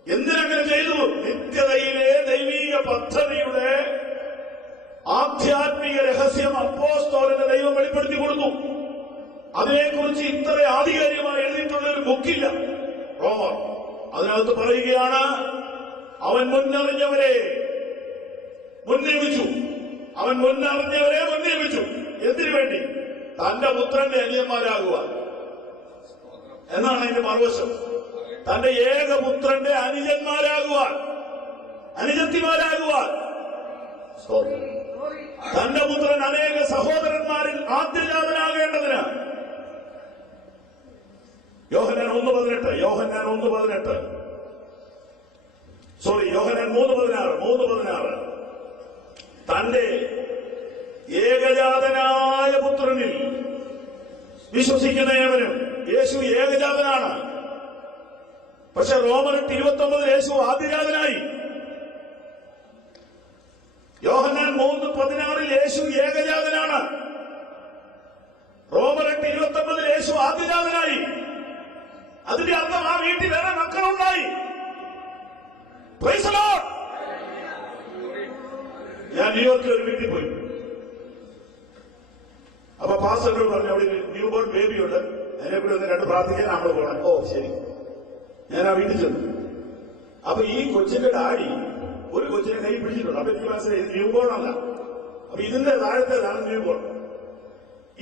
എന്തിനങ്ങനെ ചെയ്തു? നിത്യതയിലെ ദൈവീക പദ്ധതിയുടെ ആധ്യാത്മിക രഹസ്യം അപ്പോസ്തലന്റെ ദൈവം വെളിപ്പെടുത്തി കൊടുത്തു. അതിനെക്കുറിച്ച് ഇത്ര ആധികാരികമായി എഴുതിയിട്ടുള്ള ഒരു ബുക്കില്ല റോമർ. അതിനകത്ത് പറയുകയാണ്, അവൻ മുന്നറിഞ്ഞവരെ മുൻനിയമിച്ചു. അവൻ മുന്നറിഞ്ഞവരെ മുൻനിയമിച്ചു. എന്തിനു വേണ്ടി? തന്റെ പുത്രന്റെ അനിയന്മാരാകുവാൻ എന്നാണ് അതിന്റെ മറുവശം. തന്റെ ഏകപുത്രന്റെ അനുജന്മാരാകുവാൻ, അനുജത്തിമാരാകുവാൻ. തന്റെ പുത്രൻ അനേക സഹോദരന്മാരിൽ ആദ്യജാതനാകേണ്ടതിന്. യോഹന്നാൻ 1:18, യോഹന്നാൻ 3:16. തന്റെ ഏകജാതനായ പുത്രനിൽ വിശ്വസിക്കുന്ന ഏവനും, യേശു ഏകജാതനാണ്. പക്ഷെ റോമർ 29 യേശു ആദ്യജാതനായി. യോഹന്നാൻ 3:16 യേശു ഏകജാതനാണ്. റോമർ 29 യേശു ആദ്യജാതനായി. അതിന്റെ അർത്ഥം ആ വീട്ടിൽ വേറെ മക്കളുണ്ടായി. Price the lord. ഞാൻ ന്യൂയോർക്കിൽ ഒരു വീട്ടിൽ പോയി. അപ്പൊ പാസ്റ്ററോട് പറഞ്ഞു, അവിടെ ന്യൂ ബോൺ ബേബിയുണ്ട്, അതിനെ കൂടി ഒന്ന് കണ്ട് പ്രാർത്ഥിക്കാൻ നമ്മൾ പോകണം. ഓ ശരി. ഞാൻ ആ വീട്ടിൽ ചെന്നു. അപ്പൊ ഈ കൊച്ചിന്റെ ഡാഡി ഒരു കൊച്ചിനെ കൈ പിടിച്ചിട്ടുണ്ട്. അപ്പൊ എനിക്ക് മനസ്സിലായി ഇത് ന്യൂ ബോൺ അല്ല. അപ്പൊ ഇതിന്റെ താഴത്തേതാണ് ന്യൂ ബോൺ.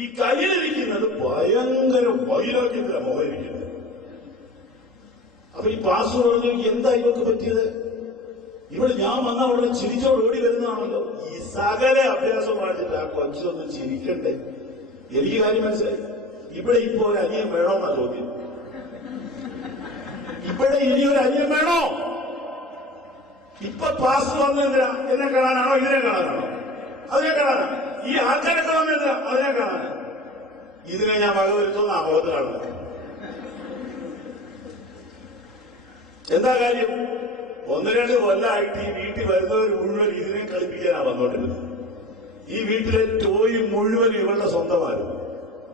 ഈ കയ്യിലിരിക്കുന്നത് ഭയങ്കര വൈരാഗ്യത്തിലാണ് മുഖം ഇരിക്കുന്നത്. അപ്പൊ ഈ പാസ്റ്റർ പറഞ്ഞു, എന്താ ഇവർക്ക് പറ്റിയത്? ഇവിടെ ഞാൻ വന്ന അവിടെ ചിരിച്ചോട് ഓടി വരുന്നതാണല്ലോ. ഈ സകല അഭ്യാസമായിട്ട് ആ കൊച്ചൊന്ന് ചിരിക്കണ്ടേ? എനിക്ക് കാര്യം മനസ്സിലായി. ഇവിടെ ഇപ്പൊ ഒരു അനിയൻ വേണോന്നാ ചോദ്യം. ഇവിടെ ഇനി ഒരു അനിയൻ വേണോ? ഇപ്പൊ പാസ്റ്റർ വന്നെന്തിനാ? എന്നെ കാണാനാണോ ഇതിനെ കാണാനാണോ? അതിനെ കാണാനാണ്. ഈ ആൾക്കാരൊക്കെ വന്നെന്തിനാ? അതിനെ കാണാനാണ്. ഇതിനെ ഞാൻ വകവരുത്തുന്ന ആ മുഖത്ത് കാണുന്നത്. എന്താ കാര്യം? 1-2 കൊല്ലമായിട്ട് ഈ വീട്ടിൽ വരുന്നവർ മുഴുവൻ ഇതിനെ കളിപ്പിക്കാനാ വന്നോണ്ടിരുന്നത്. ഈ വീട്ടിലെ ടോയ് മുഴുവൻ ഇവളുടെ സ്വന്തമായിരുന്നു.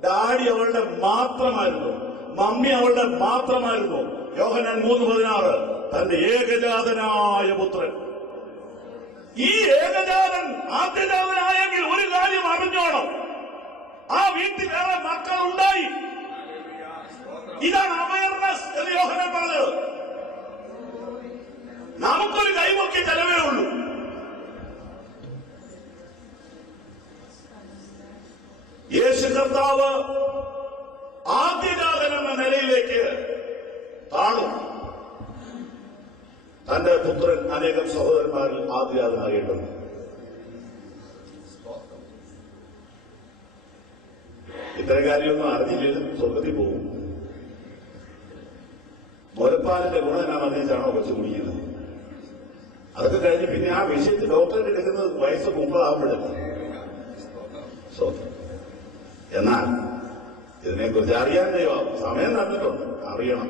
ഡാഡി അവളുടെ മാത്രമായിരുന്നു. മമ്മി അവളുടെ മാത്രമായിരുന്നു. യോഹന്നാൻ 3:16 തന്റെ ഏകജാതനായ പുത്രൻ. ഈ ഏകജാതൻ ആദ്യജാതനായെങ്കിൽ ഒരു കാര്യം അറിഞ്ഞോണം, ആ വീട്ടിൽ വേറെ മക്കളുണ്ടായി. ഇതാണ് അവയർനെസ് എന്ന് യോഹന്നാൻ പറഞ്ഞത്. നമുക്കൊരു കൈമുക്കിയ ചെലവേ ഉള്ളൂ. യേശു കർത്താവ് ആദ്യജാതൻ എന്ന നിലയിലേക്ക് താണു. തന്റെ പുത്രൻ അനേകം സഹോദരന്മാരിൽ ആദ്യജാതനായിട്ടുണ്ട്. ഇത്തരം കാര്യമൊന്നും അറിഞ്ഞില്ലെങ്കിലും സ്വർഗത്തിൽ പോകും. മുലപ്പാലിന്റെ ഗുണം എന്നാ മതിച്ചാണോ കൊച്ചു കുടിക്കുന്നത്? അതൊക്കെ കഴിഞ്ഞ് പിന്നെ ആ വിഷയത്തിൽ ഡോക്ടറേറ്റ് എടുക്കുന്നത് വയസ്സ് 30 ആകുമ്പോഴല്ല. എന്നാൽ ഇതിനെക്കുറിച്ച് അറിയാൻ സമയം നടന്നിട്ടുണ്ട്. അറിയണം.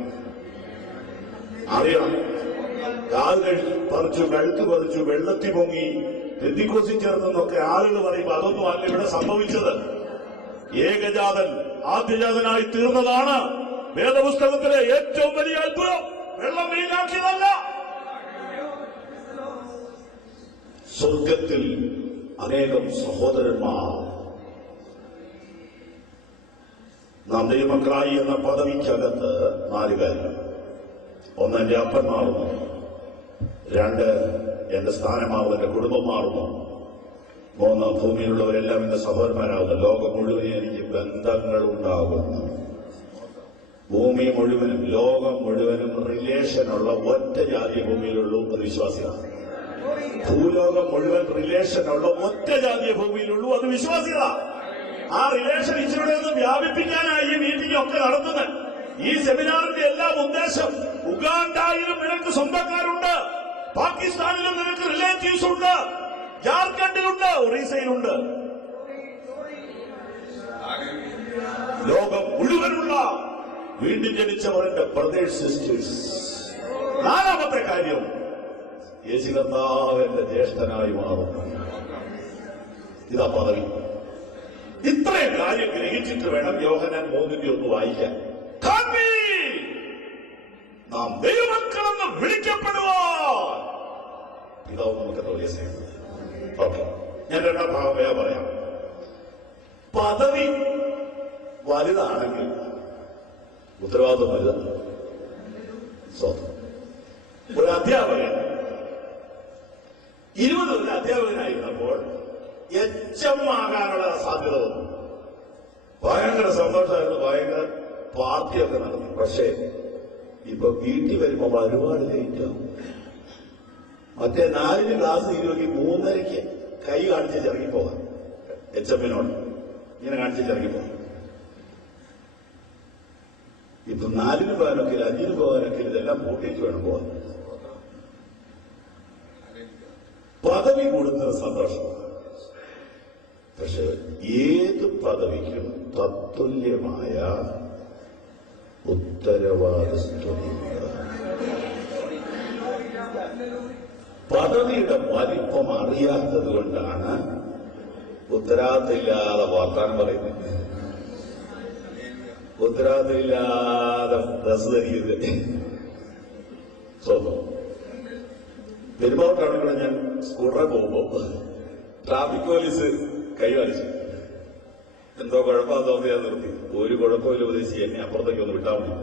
കാത് പറിച്ചു, കഴുത്ത് പറിച്ചു, വെള്ളത്തിൽ പൊങ്ങി, പെന്തിക്കോസിൽ ചേർന്നെന്നൊക്കെ ആളുകൾ പറയുമ്പോൾ അതൊന്നും അല്ല ഇവിടെ സംഭവിച്ചത്. ഏകജാതൻ ആദ്യജാതനായി തീർന്നതാണ് വേദപുസ്തകത്തിലെ ഏറ്റവും വലിയ അത്ഭുതം. വെള്ളം വീണാക്കിയതല്ല. സ്വർഗത്തിൽ അനേകം സഹോദരന്മാർ. നാം ദൈവമക്കളായി എന്ന പദവിക്കകത്ത് 4 കാര്യം. 1, എന്റെ അപ്പൻ മാറുന്നു. 2, എന്റെ സ്ഥാനം മാറുന്നു, എന്റെ കുടുംബം മാറുന്നു. 3, ഭൂമിയിലുള്ളവരെല്ലാം എന്റെ സഹോദരന്മാരാകുന്നു. ലോകം മുഴുവനും എനിക്ക് ബന്ധങ്ങൾ ഉണ്ടാകുന്നു. ഭൂമി മുഴുവനും, ലോകം മുഴുവനും റിലേഷനുള്ള ഒറ്റ ജാതി ഭൂമിയിലുള്ളൂ, അത് വിശ്വാസികളാണ്. ഭൂലോകം മുഴുവൻ റിലേഷനുള്ള ഒറ്റ ജാതിയ ഭൂമിയിലുള്ളൂ, അത് വിശ്വാസികളാണ്. ആ റിലേഷൻ ഇച്ചിരി ഒന്ന് വ്യാപിപ്പിക്കാനായി ഈ മീറ്റിംഗ് ഒക്കെ നടത്തുന്നത്. ഈ സെമിനാറിന്റെ എല്ലാം ഉദ്ദേശം, ഉഗാണ്ടയിലും നിനക്ക് സ്വന്തക്കാരുണ്ട്, പാകിസ്ഥാനിലും നിനക്ക് റിലേറ്റീവ്സ് ഉണ്ട്, ജാർഖണ്ഡിലുണ്ട്, ഒറീസയിലുണ്ട്. ലോകം മുഴുവനുള്ള വീണ്ടും ജനിച്ചവർ എന്റെ ബ്രദേഴ്സ് സിസ്റ്റേഴ്സ്. 4ാമത്തെ കാര്യം, യേശു കർത്താവ് എന്റെ ജ്യേഷ്ഠനായി മാറുന്നു. ഇതാ പദവി. ഇത്രയും കാര്യം ഗ്രഹിച്ചിട്ട് വേണം യോഹന്നാൻ 3:1 വായിക്കാൻ. നാം ദൈവമക്കളെന്ന് വിളിക്കപ്പെടുവാൻ പിതാവ് നമുക്ക് വലിയ സ്നേഹം. ഓക്കെ, ഞാൻ 2ാം ഭാഗം വേഗം പറയാം. പദവി വലുതാണെങ്കിൽ ഉത്തരവാദിത്വം വലുതാണ്. ഒരു അധ്യാപകൻ 20 കൊല്ലം അധ്യാപകനായിരുന്നപ്പോൾ HM ആകാനുള്ള സാധ്യത വന്നു. ഭയങ്കര സന്തോഷമായിരുന്നു, ഭയങ്കര പാർട്ടിയൊക്കെ നടന്നു. പക്ഷേ ഇപ്പൊ വീട്ടിൽ വരുമ്പോ ഒരുപാട് ലേറ്റാവും. മറ്റേ 4-ന് ക്ലാസ് 3:30 കൈ കാണിച്ച് ചിറങ്ങിപ്പോകാം. HMനോട് ഇങ്ങനെ കാണിച്ച് ചിറങ്ങിപ്പോകാം. ഇപ്പൊ 4-ന് പോകാനൊക്കെ 5-ന് പോകാനൊക്കെ ഇതെല്ലാം പൂട്ടിയിട്ട് വേണം പോകാൻ. പദവി കൂടുന്നത് സന്തോഷമാണ്. പക്ഷെ ഏത് പദവിക്കും തത്തുല്യമായ ഉത്തരവാദിത്വമുണ്ട്. പദവിയുടെ വലിപ്പം അറിയാത്തത് കൊണ്ടാണ് ഉത്തരവാദിത്തമില്ലാതെ വാർത്താനം പറയുന്നത്, ഉത്തരവാദിത്തമില്ലാതെ ഡ്രസ് ധരിക്കുന്നത്. സ്വന്തം പെരുമാവട്ടാണെങ്കിൽ ഞാൻ സ്കൂട്ടറെ പോകുമ്പോ ട്രാഫിക് പോലീസ് കൈകാണിച്ചു. എന്തോ കുഴപ്പമാണെന്ന് തോന്നിയാൽ നിർത്തി. ഒരു കുഴപ്പമില്ല ഉപദേശിച്ച് എന്നെ അപ്പുറത്തേക്ക് ഒന്ന് വിട്ടാൽ മതി.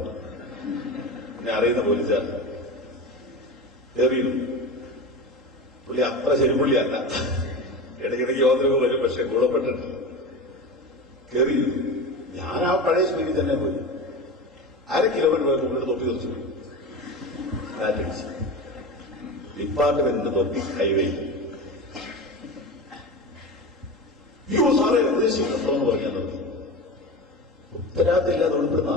എന്നെ അറിയുന്ന പോലീസുകാർ എറിയുന്നു. പുള്ളി അത്ര ശരിപുള്ളിയല്ല, ഇടയ്ക്കിടയ്ക്ക് യോധനവ് വരും, പക്ഷെ ഗുണപ്പെട്ടിട്ട് കയറിയിരുന്നു. ഞാൻ ആ പഴയ സ്പീഡിൽ തന്നെ പോയി. 1/2 കിലോമീറ്റർ പോയപ്പോൾ പുള്ളിയുടെ തൊപ്പി തെറിച്ചു പോയി. കാറ്റടിച്ചു. ഡിപ്പാർട്ട്മെന്റിന്റെ തൊപ്പി കൈവയിൽ. യോ സാറേ ഉദ്ദേശിക്കുന്നുണ്ടോ എന്ന് പറഞ്ഞത് ഉത്തരാത്തില്ലാതെ ഉൾപ്പെടുന്ന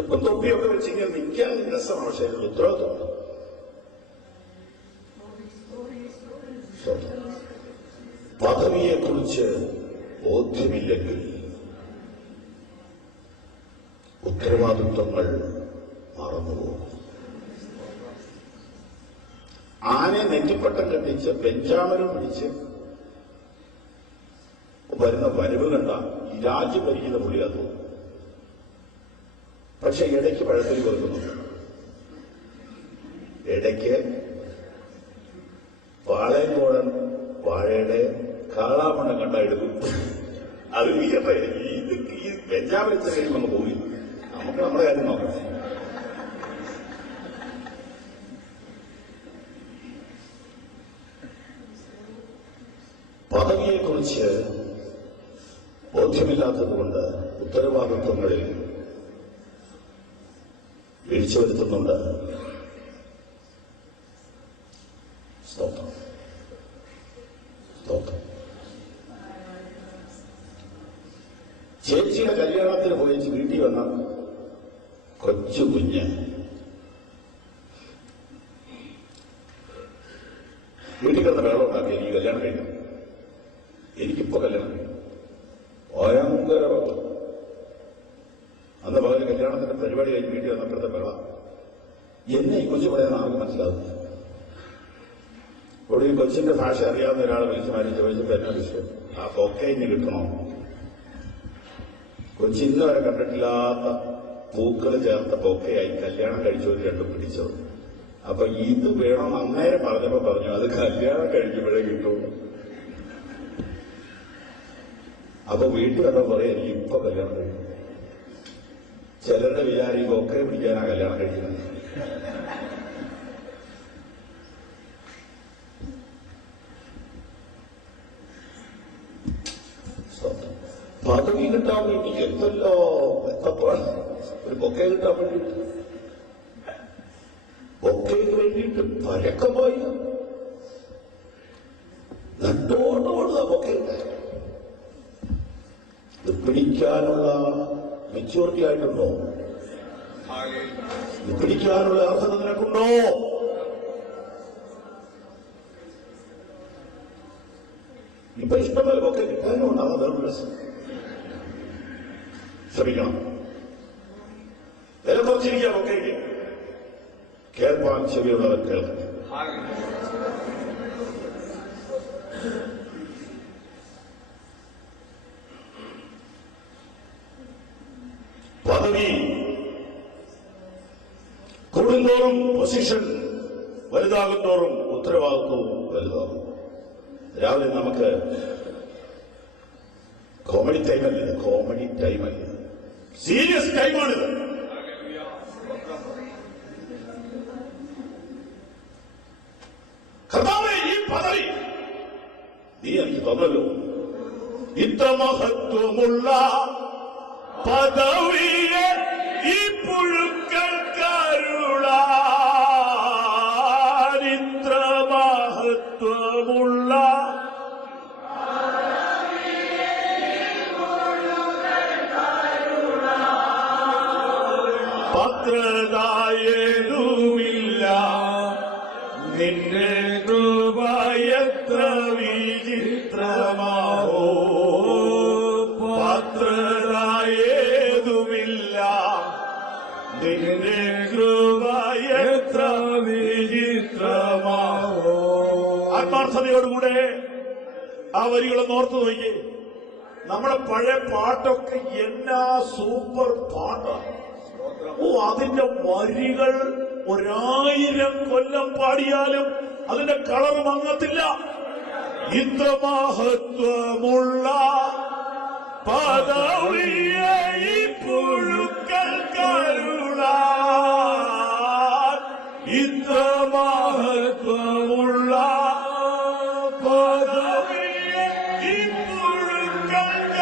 ഇപ്പം തൊപ്പിയൊക്കെ വെച്ചിങ്ങനെ നിൽക്കാൻ രസമാണ്. പക്ഷേ അതിൽ ഉത്തരവാദിത്വം പദവിയെക്കുറിച്ച് ബോധ്യമില്ലെങ്കിൽ ഉത്തരവാദിത്വങ്ങൾ മറന്നുപോകും. ആനെ നെറ്റിപ്പട്ടം കെട്ടിച്ച് ബെഞ്ചാമരം പിടിച്ച് വരുന്ന വരവ് കണ്ട ഈ രാജ്യം ഭരിക്കുന്ന പുള്ളിയാ തോന്നും. പക്ഷെ ഇടയ്ക്ക് പഴത്തിൽ കൊടുക്കുന്നുണ്ട്. ഇടയ്ക്ക് പാളയംകോടൻ വാഴയുടെ കാളാമണ്ണം കണ്ട എടുക്കും. അത് ഈ ബെഞ്ചാമരച്ച കഴിയുമ്പോൾ നമുക്ക് പോയി നമുക്ക് നമ്മുടെ കാര്യം നോക്കണം. പദവിയെക്കുറിച്ച് ബോധ്യമില്ലാത്തതുകൊണ്ട് ഉത്തരവാദിത്വങ്ങളിൽ വീഴ്ച വരുത്തുന്നുണ്ട്. സ്തോത്രം സ്തോത്രം. ചേച്ചിയുടെ കല്യാണത്തിന് പോയി വീട്ടിൽ വന്ന കൊച്ചു കുഞ്ഞ് വീട്ടിൽ കിടന്ന വെള്ളം ഉണ്ടാക്കി എനിക്ക് കല്യാണം കഴിക്കണം, എനിക്കിപ്പോ കല്യാണം കഴിക്കണം. ഭയങ്കര വെള്ളം. അന്ന് പകല് കല്യാണത്തിന്റെ പരിപാടി കഴിഞ്ഞ് വീട്ടിൽ വന്നപ്പോഴത്തെ വെള്ളം എന്നെ ഈ കൊച്ചു പറയുന്ന ആർക്കും മനസ്സിലാകുന്നില്ല. ഇവിടെ ഈ കൊച്ചിന്റെ ഭാഷ അറിയാവുന്ന ഒരാളെ വിളിച്ച് മാറ്റി ചോദിച്ചപ്പോ എന്നെ വിഷയം ആ കൊക്കയിന് കിട്ടണോ? കൊച്ചി ഇന്ന് വരെ കണ്ടിട്ടില്ലാത്ത പൂക്കൾ ചേർത്ത പൊക്കയായി കല്യാണം കഴിച്ചവർ രണ്ടും പിടിച്ചത്. അപ്പൊ ഇത് വേണം അന്നേരം പറഞ്ഞപ്പോ പറഞ്ഞു അത് കല്യാണം കഴിക്കുമ്പോഴേ കിട്ടുള്ളൂ. അപ്പൊ വീട്ടിൽ വന്ന പറയാം എനിക്ക് ഇപ്പൊ കല്യാണം കഴിക്കും. ചിലരുടെ വിചാരം ഈ കൊക്കയെ പിടിക്കാനാ കല്യാണം കഴിക്കുന്നത്. പദവി കിട്ടാൻ വേണ്ടി എന്തല്ലോ എത്തപ്പാണ് ഒരു ബൊക്കെ കിട്ടാൻ വേണ്ടിയിട്ട്. ബൊക്കയ്ക്ക് വേണ്ടിയിട്ട് പരക്കമായി നട്ടോട്ടോടുക ബൊക്കയുണ്ട്. ഇത് പിടിക്കാനുള്ള മെച്യൂരിറ്റി ആയിട്ടുണ്ടോ? ഇത് പിടിക്കാനുള്ള അർഹത നിനക്കുണ്ടോ? ഇപ്പൊ ഇഷ്ടംപോലെ ബൊക്കെ കിട്ടാനും ഉണ്ടാകുന്ന വേറൊരു രസം. ശ്രമിക്കണം. വില കുറച്ചിരിക്കുക ബൊക്കയ്ക്ക്. കേൾപ്പാൻ ചെവിയുള്ളവർ കേൾക്കട്ടെ. പദവി കൂടുന്തോറും പൊസിഷൻ വലുതാകുന്തോറും ഉത്തരവാദിത്വവും വലുതാകും. രാവിലെ നമുക്ക് കോമഡി ടൈമല്ല, കോമഡി ടൈമല്ല, സീരിയസ് ടൈമാണിത്. കർത്താവേ, ഈ പദവി നീ എനിക്ക് തന്നല്ലോ. ഇത്ര മഹത്വമുള്ള പദവിയെ ഈ പുഴുക്കൾക്കരുളാൻ, ഇത്ര മഹത്വമുള്ള പാത്രതായതുമില്ല നിന്റെ കൃപ എത്ര വിചിത്രമാവോ. പാത്രതായതുമില്ല നിന്റെ കൃപ എത്ര വിചിത്രമാവോ. ആത്മാർത്ഥതയോടുകൂടെ ആ വരികളൊന്ന് ഓർത്തു നോക്കി. നമ്മുടെ പഴയ പാട്ടൊക്കെ എന്നാ സൂപ്പർ പാട്ടാണ്. ഓ, അതിന്റെ വരികൾ 1000 കൊല്ലം പാടിയാലും അതിന്റെ കളർ മങ്ങത്തില്ല. ഇത്ര മഹത്വമുള്ള പദവിയെ ഈ പുഴുക്കൾക്കരുളാൻ, ഇത്ര മഹത്വമുള്ള പദവിയെ ഈ പുഴുക്കൾക്കരുളാൻ.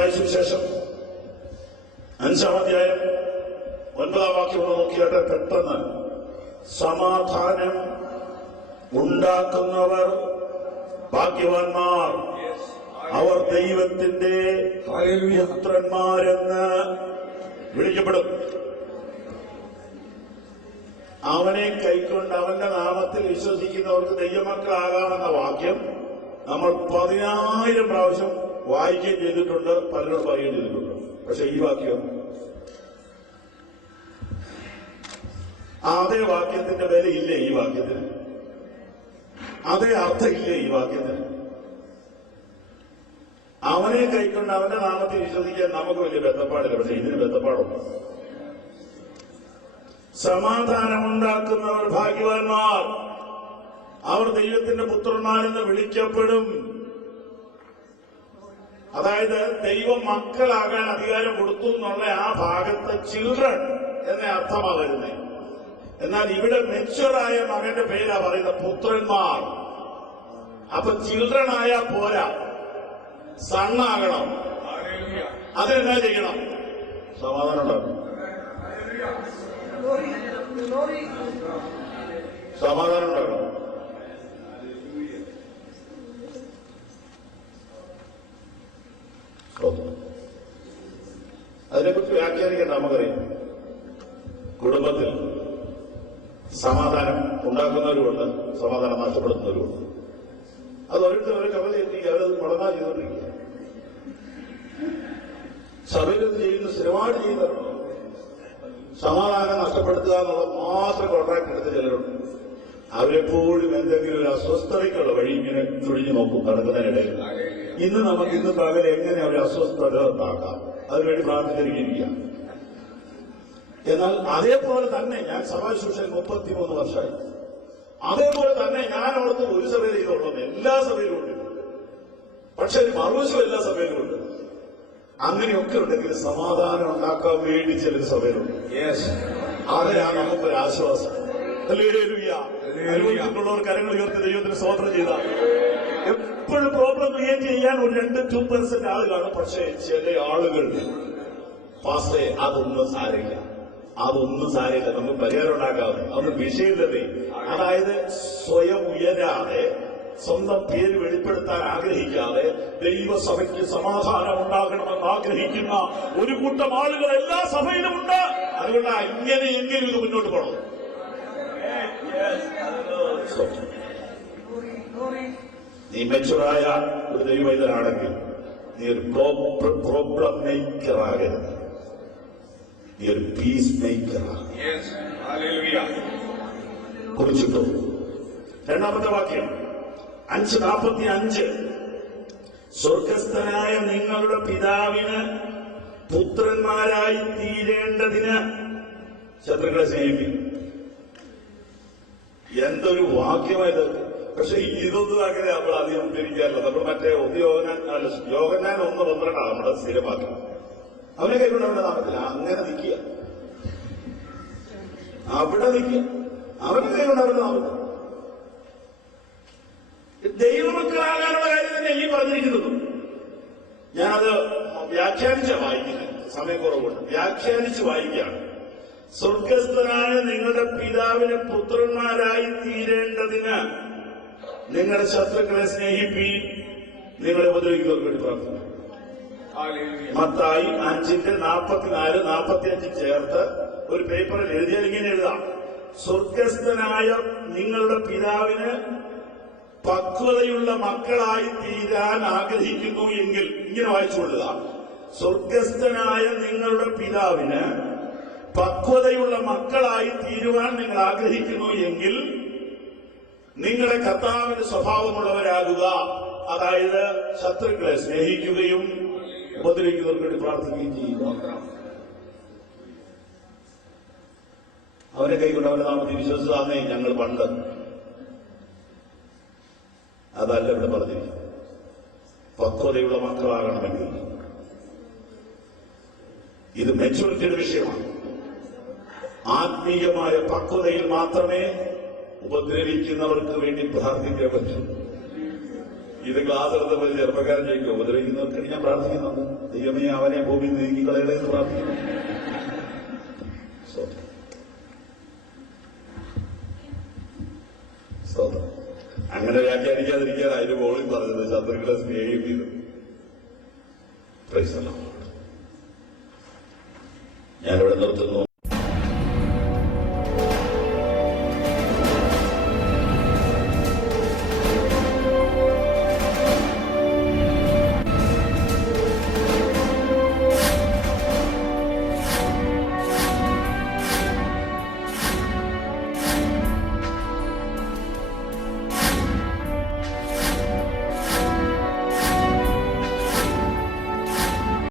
മത്തായി സുവിശേഷം 5-ാം അധ്യായം 9-ാം വാക്യം ഒന്ന് നോക്കിയാട്ടെ. പെട്ടെന്ന് സമാധാനം ഉണ്ടാക്കുന്നവർ ഭാഗ്യവാന്മാർ, അവർ ദൈവത്തിന്റെ പുത്രന്മാരെന്ന് വിളിക്കപ്പെടും. അവനെ കൈക്കൊണ്ട് അവന്റെ നാമത്തിൽ വിശ്വസിക്കുന്നവർക്ക് ദൈവമക്കളാകാമെന്ന വാക്യം നമ്മൾ 10,000 പ്രാവശ്യം വായിക്കുകയും ചെയ്തിട്ടുണ്ട്, പലരോട് പറയുകയും ചെയ്തിട്ടുണ്ട്. പക്ഷെ ഈ വാക്യം, അതേ വാക്യത്തിന്റെ വിലയില്ലേ ഈ വാക്യത്തിന്? അതേ അർത്ഥമില്ലേ ഈ വാക്യത്തിന്? അവനെ കൈക്കൊണ്ട് അവന്റെ നാമത്തിൽ വിശ്വസിക്കാൻ നമുക്ക് വലിയ ബന്ധപ്പാടില്ല, പക്ഷെ ഇതിന് ബന്ധപ്പാടുണ്ട്. സമാധാനമുണ്ടാക്കുന്നവർ ഭാഗ്യവാന്മാർ, അവർ ദൈവത്തിന്റെ പുത്രന്മാരെന്ന് വിളിക്കപ്പെടും. അതായത് ദൈവം മക്കളാകാൻ അധികാരം കൊടുത്തു എന്നുള്ള ആ ഭാഗത്ത് ചിൽഡ്രൻ എന്ന അർത്ഥമാ വരുന്നത്. എന്നാൽ ഇവിടെ മെച്വറായ മകന്റെ പേരാ പറയുന്ന പുത്രന്മാർ. അപ്പൊ ചിൽഡ്രൻ ആയാ പോരാ, സണ്ണാകണം. അതെന്നാ ചെയ്യണം? സമാധാനം ഉണ്ടാകും. സമാധാനം ഉണ്ടാകണം. അതിനെക്കുറിച്ച് വ്യാഖ്യാനിക്കേണ്ട നമുക്കറിയാം. കുടുംബത്തിൽ സമാധാനം ഉണ്ടാക്കുന്നവരുമുണ്ട്, സമാധാനം നഷ്ടപ്പെടുത്തുന്നവരുമുണ്ട്. അത് ഓരോരുത്തർ ഒരു കവല എത്തിക്കുക, അവരത് മുടങ്ങാ ചെയ്തുകൊണ്ടിരിക്കുക. സഭയിൽ ഇത് ചെയ്യുന്ന സ്ഥിരമായിട്ട് ചെയ്യുന്നവരുണ്ട്. സമാധാനം നഷ്ടപ്പെടുത്തുക എന്നുള്ളത് മാത്രം കോൺട്രാക്ട് എടുത്ത് ചിലരുണ്ട്. അവരെപ്പോഴും എന്തെങ്കിലും ഒരു അസ്വസ്ഥതയ്ക്കുള്ള വഴി ഇങ്ങനെ ചുഴിഞ്ഞു നോക്കും നടക്കുന്നതിനിടയിൽ. ഇന്ന് പകൽ എങ്ങനെ ഒരു അസ്വസ്ഥത ഉണ്ടാക്കാം, അതിനുവേണ്ടി പ്രാർത്ഥിച്ചിരിക്കാം. എന്നാൽ അതേപോലെ തന്നെ ഞാൻ സഭാശുശ്രൂഷയിൽ 33 വർഷമായി. അതേപോലെ തന്നെ ഞാൻ അവിടുത്തെ ഒരു സഭയിൽ ഇതുള്ളൂ, എല്ലാ സഭയിലും ഉണ്ട്. പക്ഷെ ഒരു മറുവശം എല്ലാ സഭയിലും ഉണ്ട്. അങ്ങനെയൊക്കെ ഉണ്ടെങ്കിൽ സമാധാനം ഉണ്ടാക്കാൻ വേണ്ടി ചില സഭയിലുണ്ട്. അതിനാണ് നമുക്കൊരു ആശ്വാസം. അനുഭവിച്ചിട്ടുള്ളവർ കരങ്ങൾ ഉയർത്തി ദൈവത്തിന് സ്തോത്രം ചെയ്ത എപ്പോഴും പ്രോബ്ലം ക്രിയേറ്റ് ചെയ്യാൻ ഒരു 2% ആൾ കാണും. പക്ഷേ ചില ആളുകൾ പാസ്റ്റേ അതൊന്നും സാരില്ല, നമുക്ക് പരിഹാരം ഉണ്ടാക്കാതെ, അതൊന്നും വിഷയമില്ലതേ. അതായത് സ്വയം ഉയരാതെ, സ്വന്തം പേര് വെളിപ്പെടുത്താൻ ആഗ്രഹിക്കാതെ, ദൈവസഭയ്ക്ക് സമാധാനം ഉണ്ടാകണമെന്ന് ആഗ്രഹിക്കുന്ന ഒരു കൂട്ടം ആളുകൾ എല്ലാ സഭയിലുമുണ്ട്. അതുകൊണ്ടാണ് ഇങ്ങനെയെങ്കിലും ഇത് മുന്നോട്ട് പോകണം. നീ മെച്ചുറായ ഒരു ദൈവവൈദ്യനാണെങ്കിൽ നീ ഒരു പ്രോബ്ലം മേക്കറാകരുത്, നീ ഒരു പീസ് മേക്കറാണ്. കുറിച്ചിട്ടു. 2-ാമത്തെ വാക്യം 5:45. സ്വർഗസ്ഥനായ നിങ്ങളുടെ പിതാവിന് പുത്രന്മാരായി തീരേണ്ടതിന് ശത്രുക്കളെ സ്നേഹിക്കും. എന്തൊരു വാക്യമായത്! പക്ഷെ ഇതൊന്നും അങ്ങനെ നമ്മൾ അധികം ഉദ്ധരിക്കാറില്ല. നമ്മൾ മറ്റേ യോഹന്നാൻ 1:12 നമ്മുടെ സ്ഥിരമാക്കി. അവനെ കൈകൊണ്ട് അവന്റെ നാമത്തിൽ അങ്ങനെ നിൽക്കുക, അവിടെ നിൽക്കുക, അവനെ കൈകൊണ്ട് അവന്റെ നാമത്തിൽ. ദൈവമക്കളാകാനുള്ള കാര്യം തന്നെ ഈ പറഞ്ഞിരിക്കുന്നത്. ഞാനത് വ്യാഖ്യാനിച്ച വായിക്കുന്നത്, സമയക്കുറവുണ്ട്, വ്യാഖ്യാനിച്ച് വായിക്കുകയാണ്. സ്വർഗസ്ഥനായ നിങ്ങളുടെ പിതാവിന് പുത്രന്മാരായി തീരേണ്ടതിന് നിങ്ങളുടെ ശത്രുക്കളെ സ്നേഹിപ്പീൻ, നിങ്ങളെ ഉപദ്രവിക്കുന്നവർക്ക് വേണ്ടി പ്രാർത്ഥിക്കും. മത്തായി 5:44-45 ചേർത്ത് ഒരു പേപ്പറിൽ എഴുതിയാൽ ഇങ്ങനെ എഴുതാം: സ്വർഗസ്ഥനായ നിങ്ങളുടെ പിതാവിന് പക്വതയുള്ള മക്കളായി തീരാൻ ആഗ്രഹിക്കുന്നു എങ്കിൽ, ഇങ്ങനെ വായിച്ചുകൊള്ളുക, സ്വർഗസ്ഥനായ നിങ്ങളുടെ പിതാവിന് പക്വതയുള്ള മക്കളായി തീരുവാൻ നിങ്ങൾ ആഗ്രഹിക്കുന്നു എങ്കിൽ നിങ്ങളെ കർത്താവിന്റെ സ്വഭാവമുള്ളവരാകുക. അതായത് ശത്രുക്കളെ സ്നേഹിക്കുകയും ഉപദ്രവിക്കുന്നവർക്ക് വേണ്ടി പ്രാർത്ഥിക്കുകയും ചെയ്യുക. അവനെ കൈകൊണ്ട് അവന്റെ നാമത്തിൽ വിശ്വസിച്ചതാന്നേ ഞങ്ങൾ പണ്ട്. അതല്ല ഇവിടെ പറഞ്ഞിരിക്കുന്നത്. പക്വതയുള്ള മക്കളാകണമെങ്കിൽ ഇത് മെച്യൂരിറ്റിയുടെ വിഷയമാണ്. ആത്മീയമായ പക്വതയിൽ മാത്രമേ ഉപദ്രവിക്കുന്നവർക്ക് വേണ്ടി പ്രാർത്ഥിക്കാൻ പറ്റൂ. ഇത് ക്ലാസ് എടുത്ത ചെറുപ്പക്കാരൻ ചോദിക്കും, ഉപദ്രവിക്കുന്നവർക്ക് ഞാൻ പ്രാർത്ഥിക്കുന്നുണ്ട്. ദൈവമേ അവനെ ഭൂമിയിൽ നീക്കിക്കളയണേ എന്ന് പ്രാർത്ഥിക്കുന്നു. സ്തോത്രം. സ്തോത്രം. അങ്ങനെ വ്യാഖ്യാനിക്കാതിരിക്കാൻ അതിന് മുകളിൽ പറഞ്ഞത് ശത്രുക്കളെ സ്നേഹിക്കുന്നു. ഞാനിവിടെ നിർത്തുന്നു.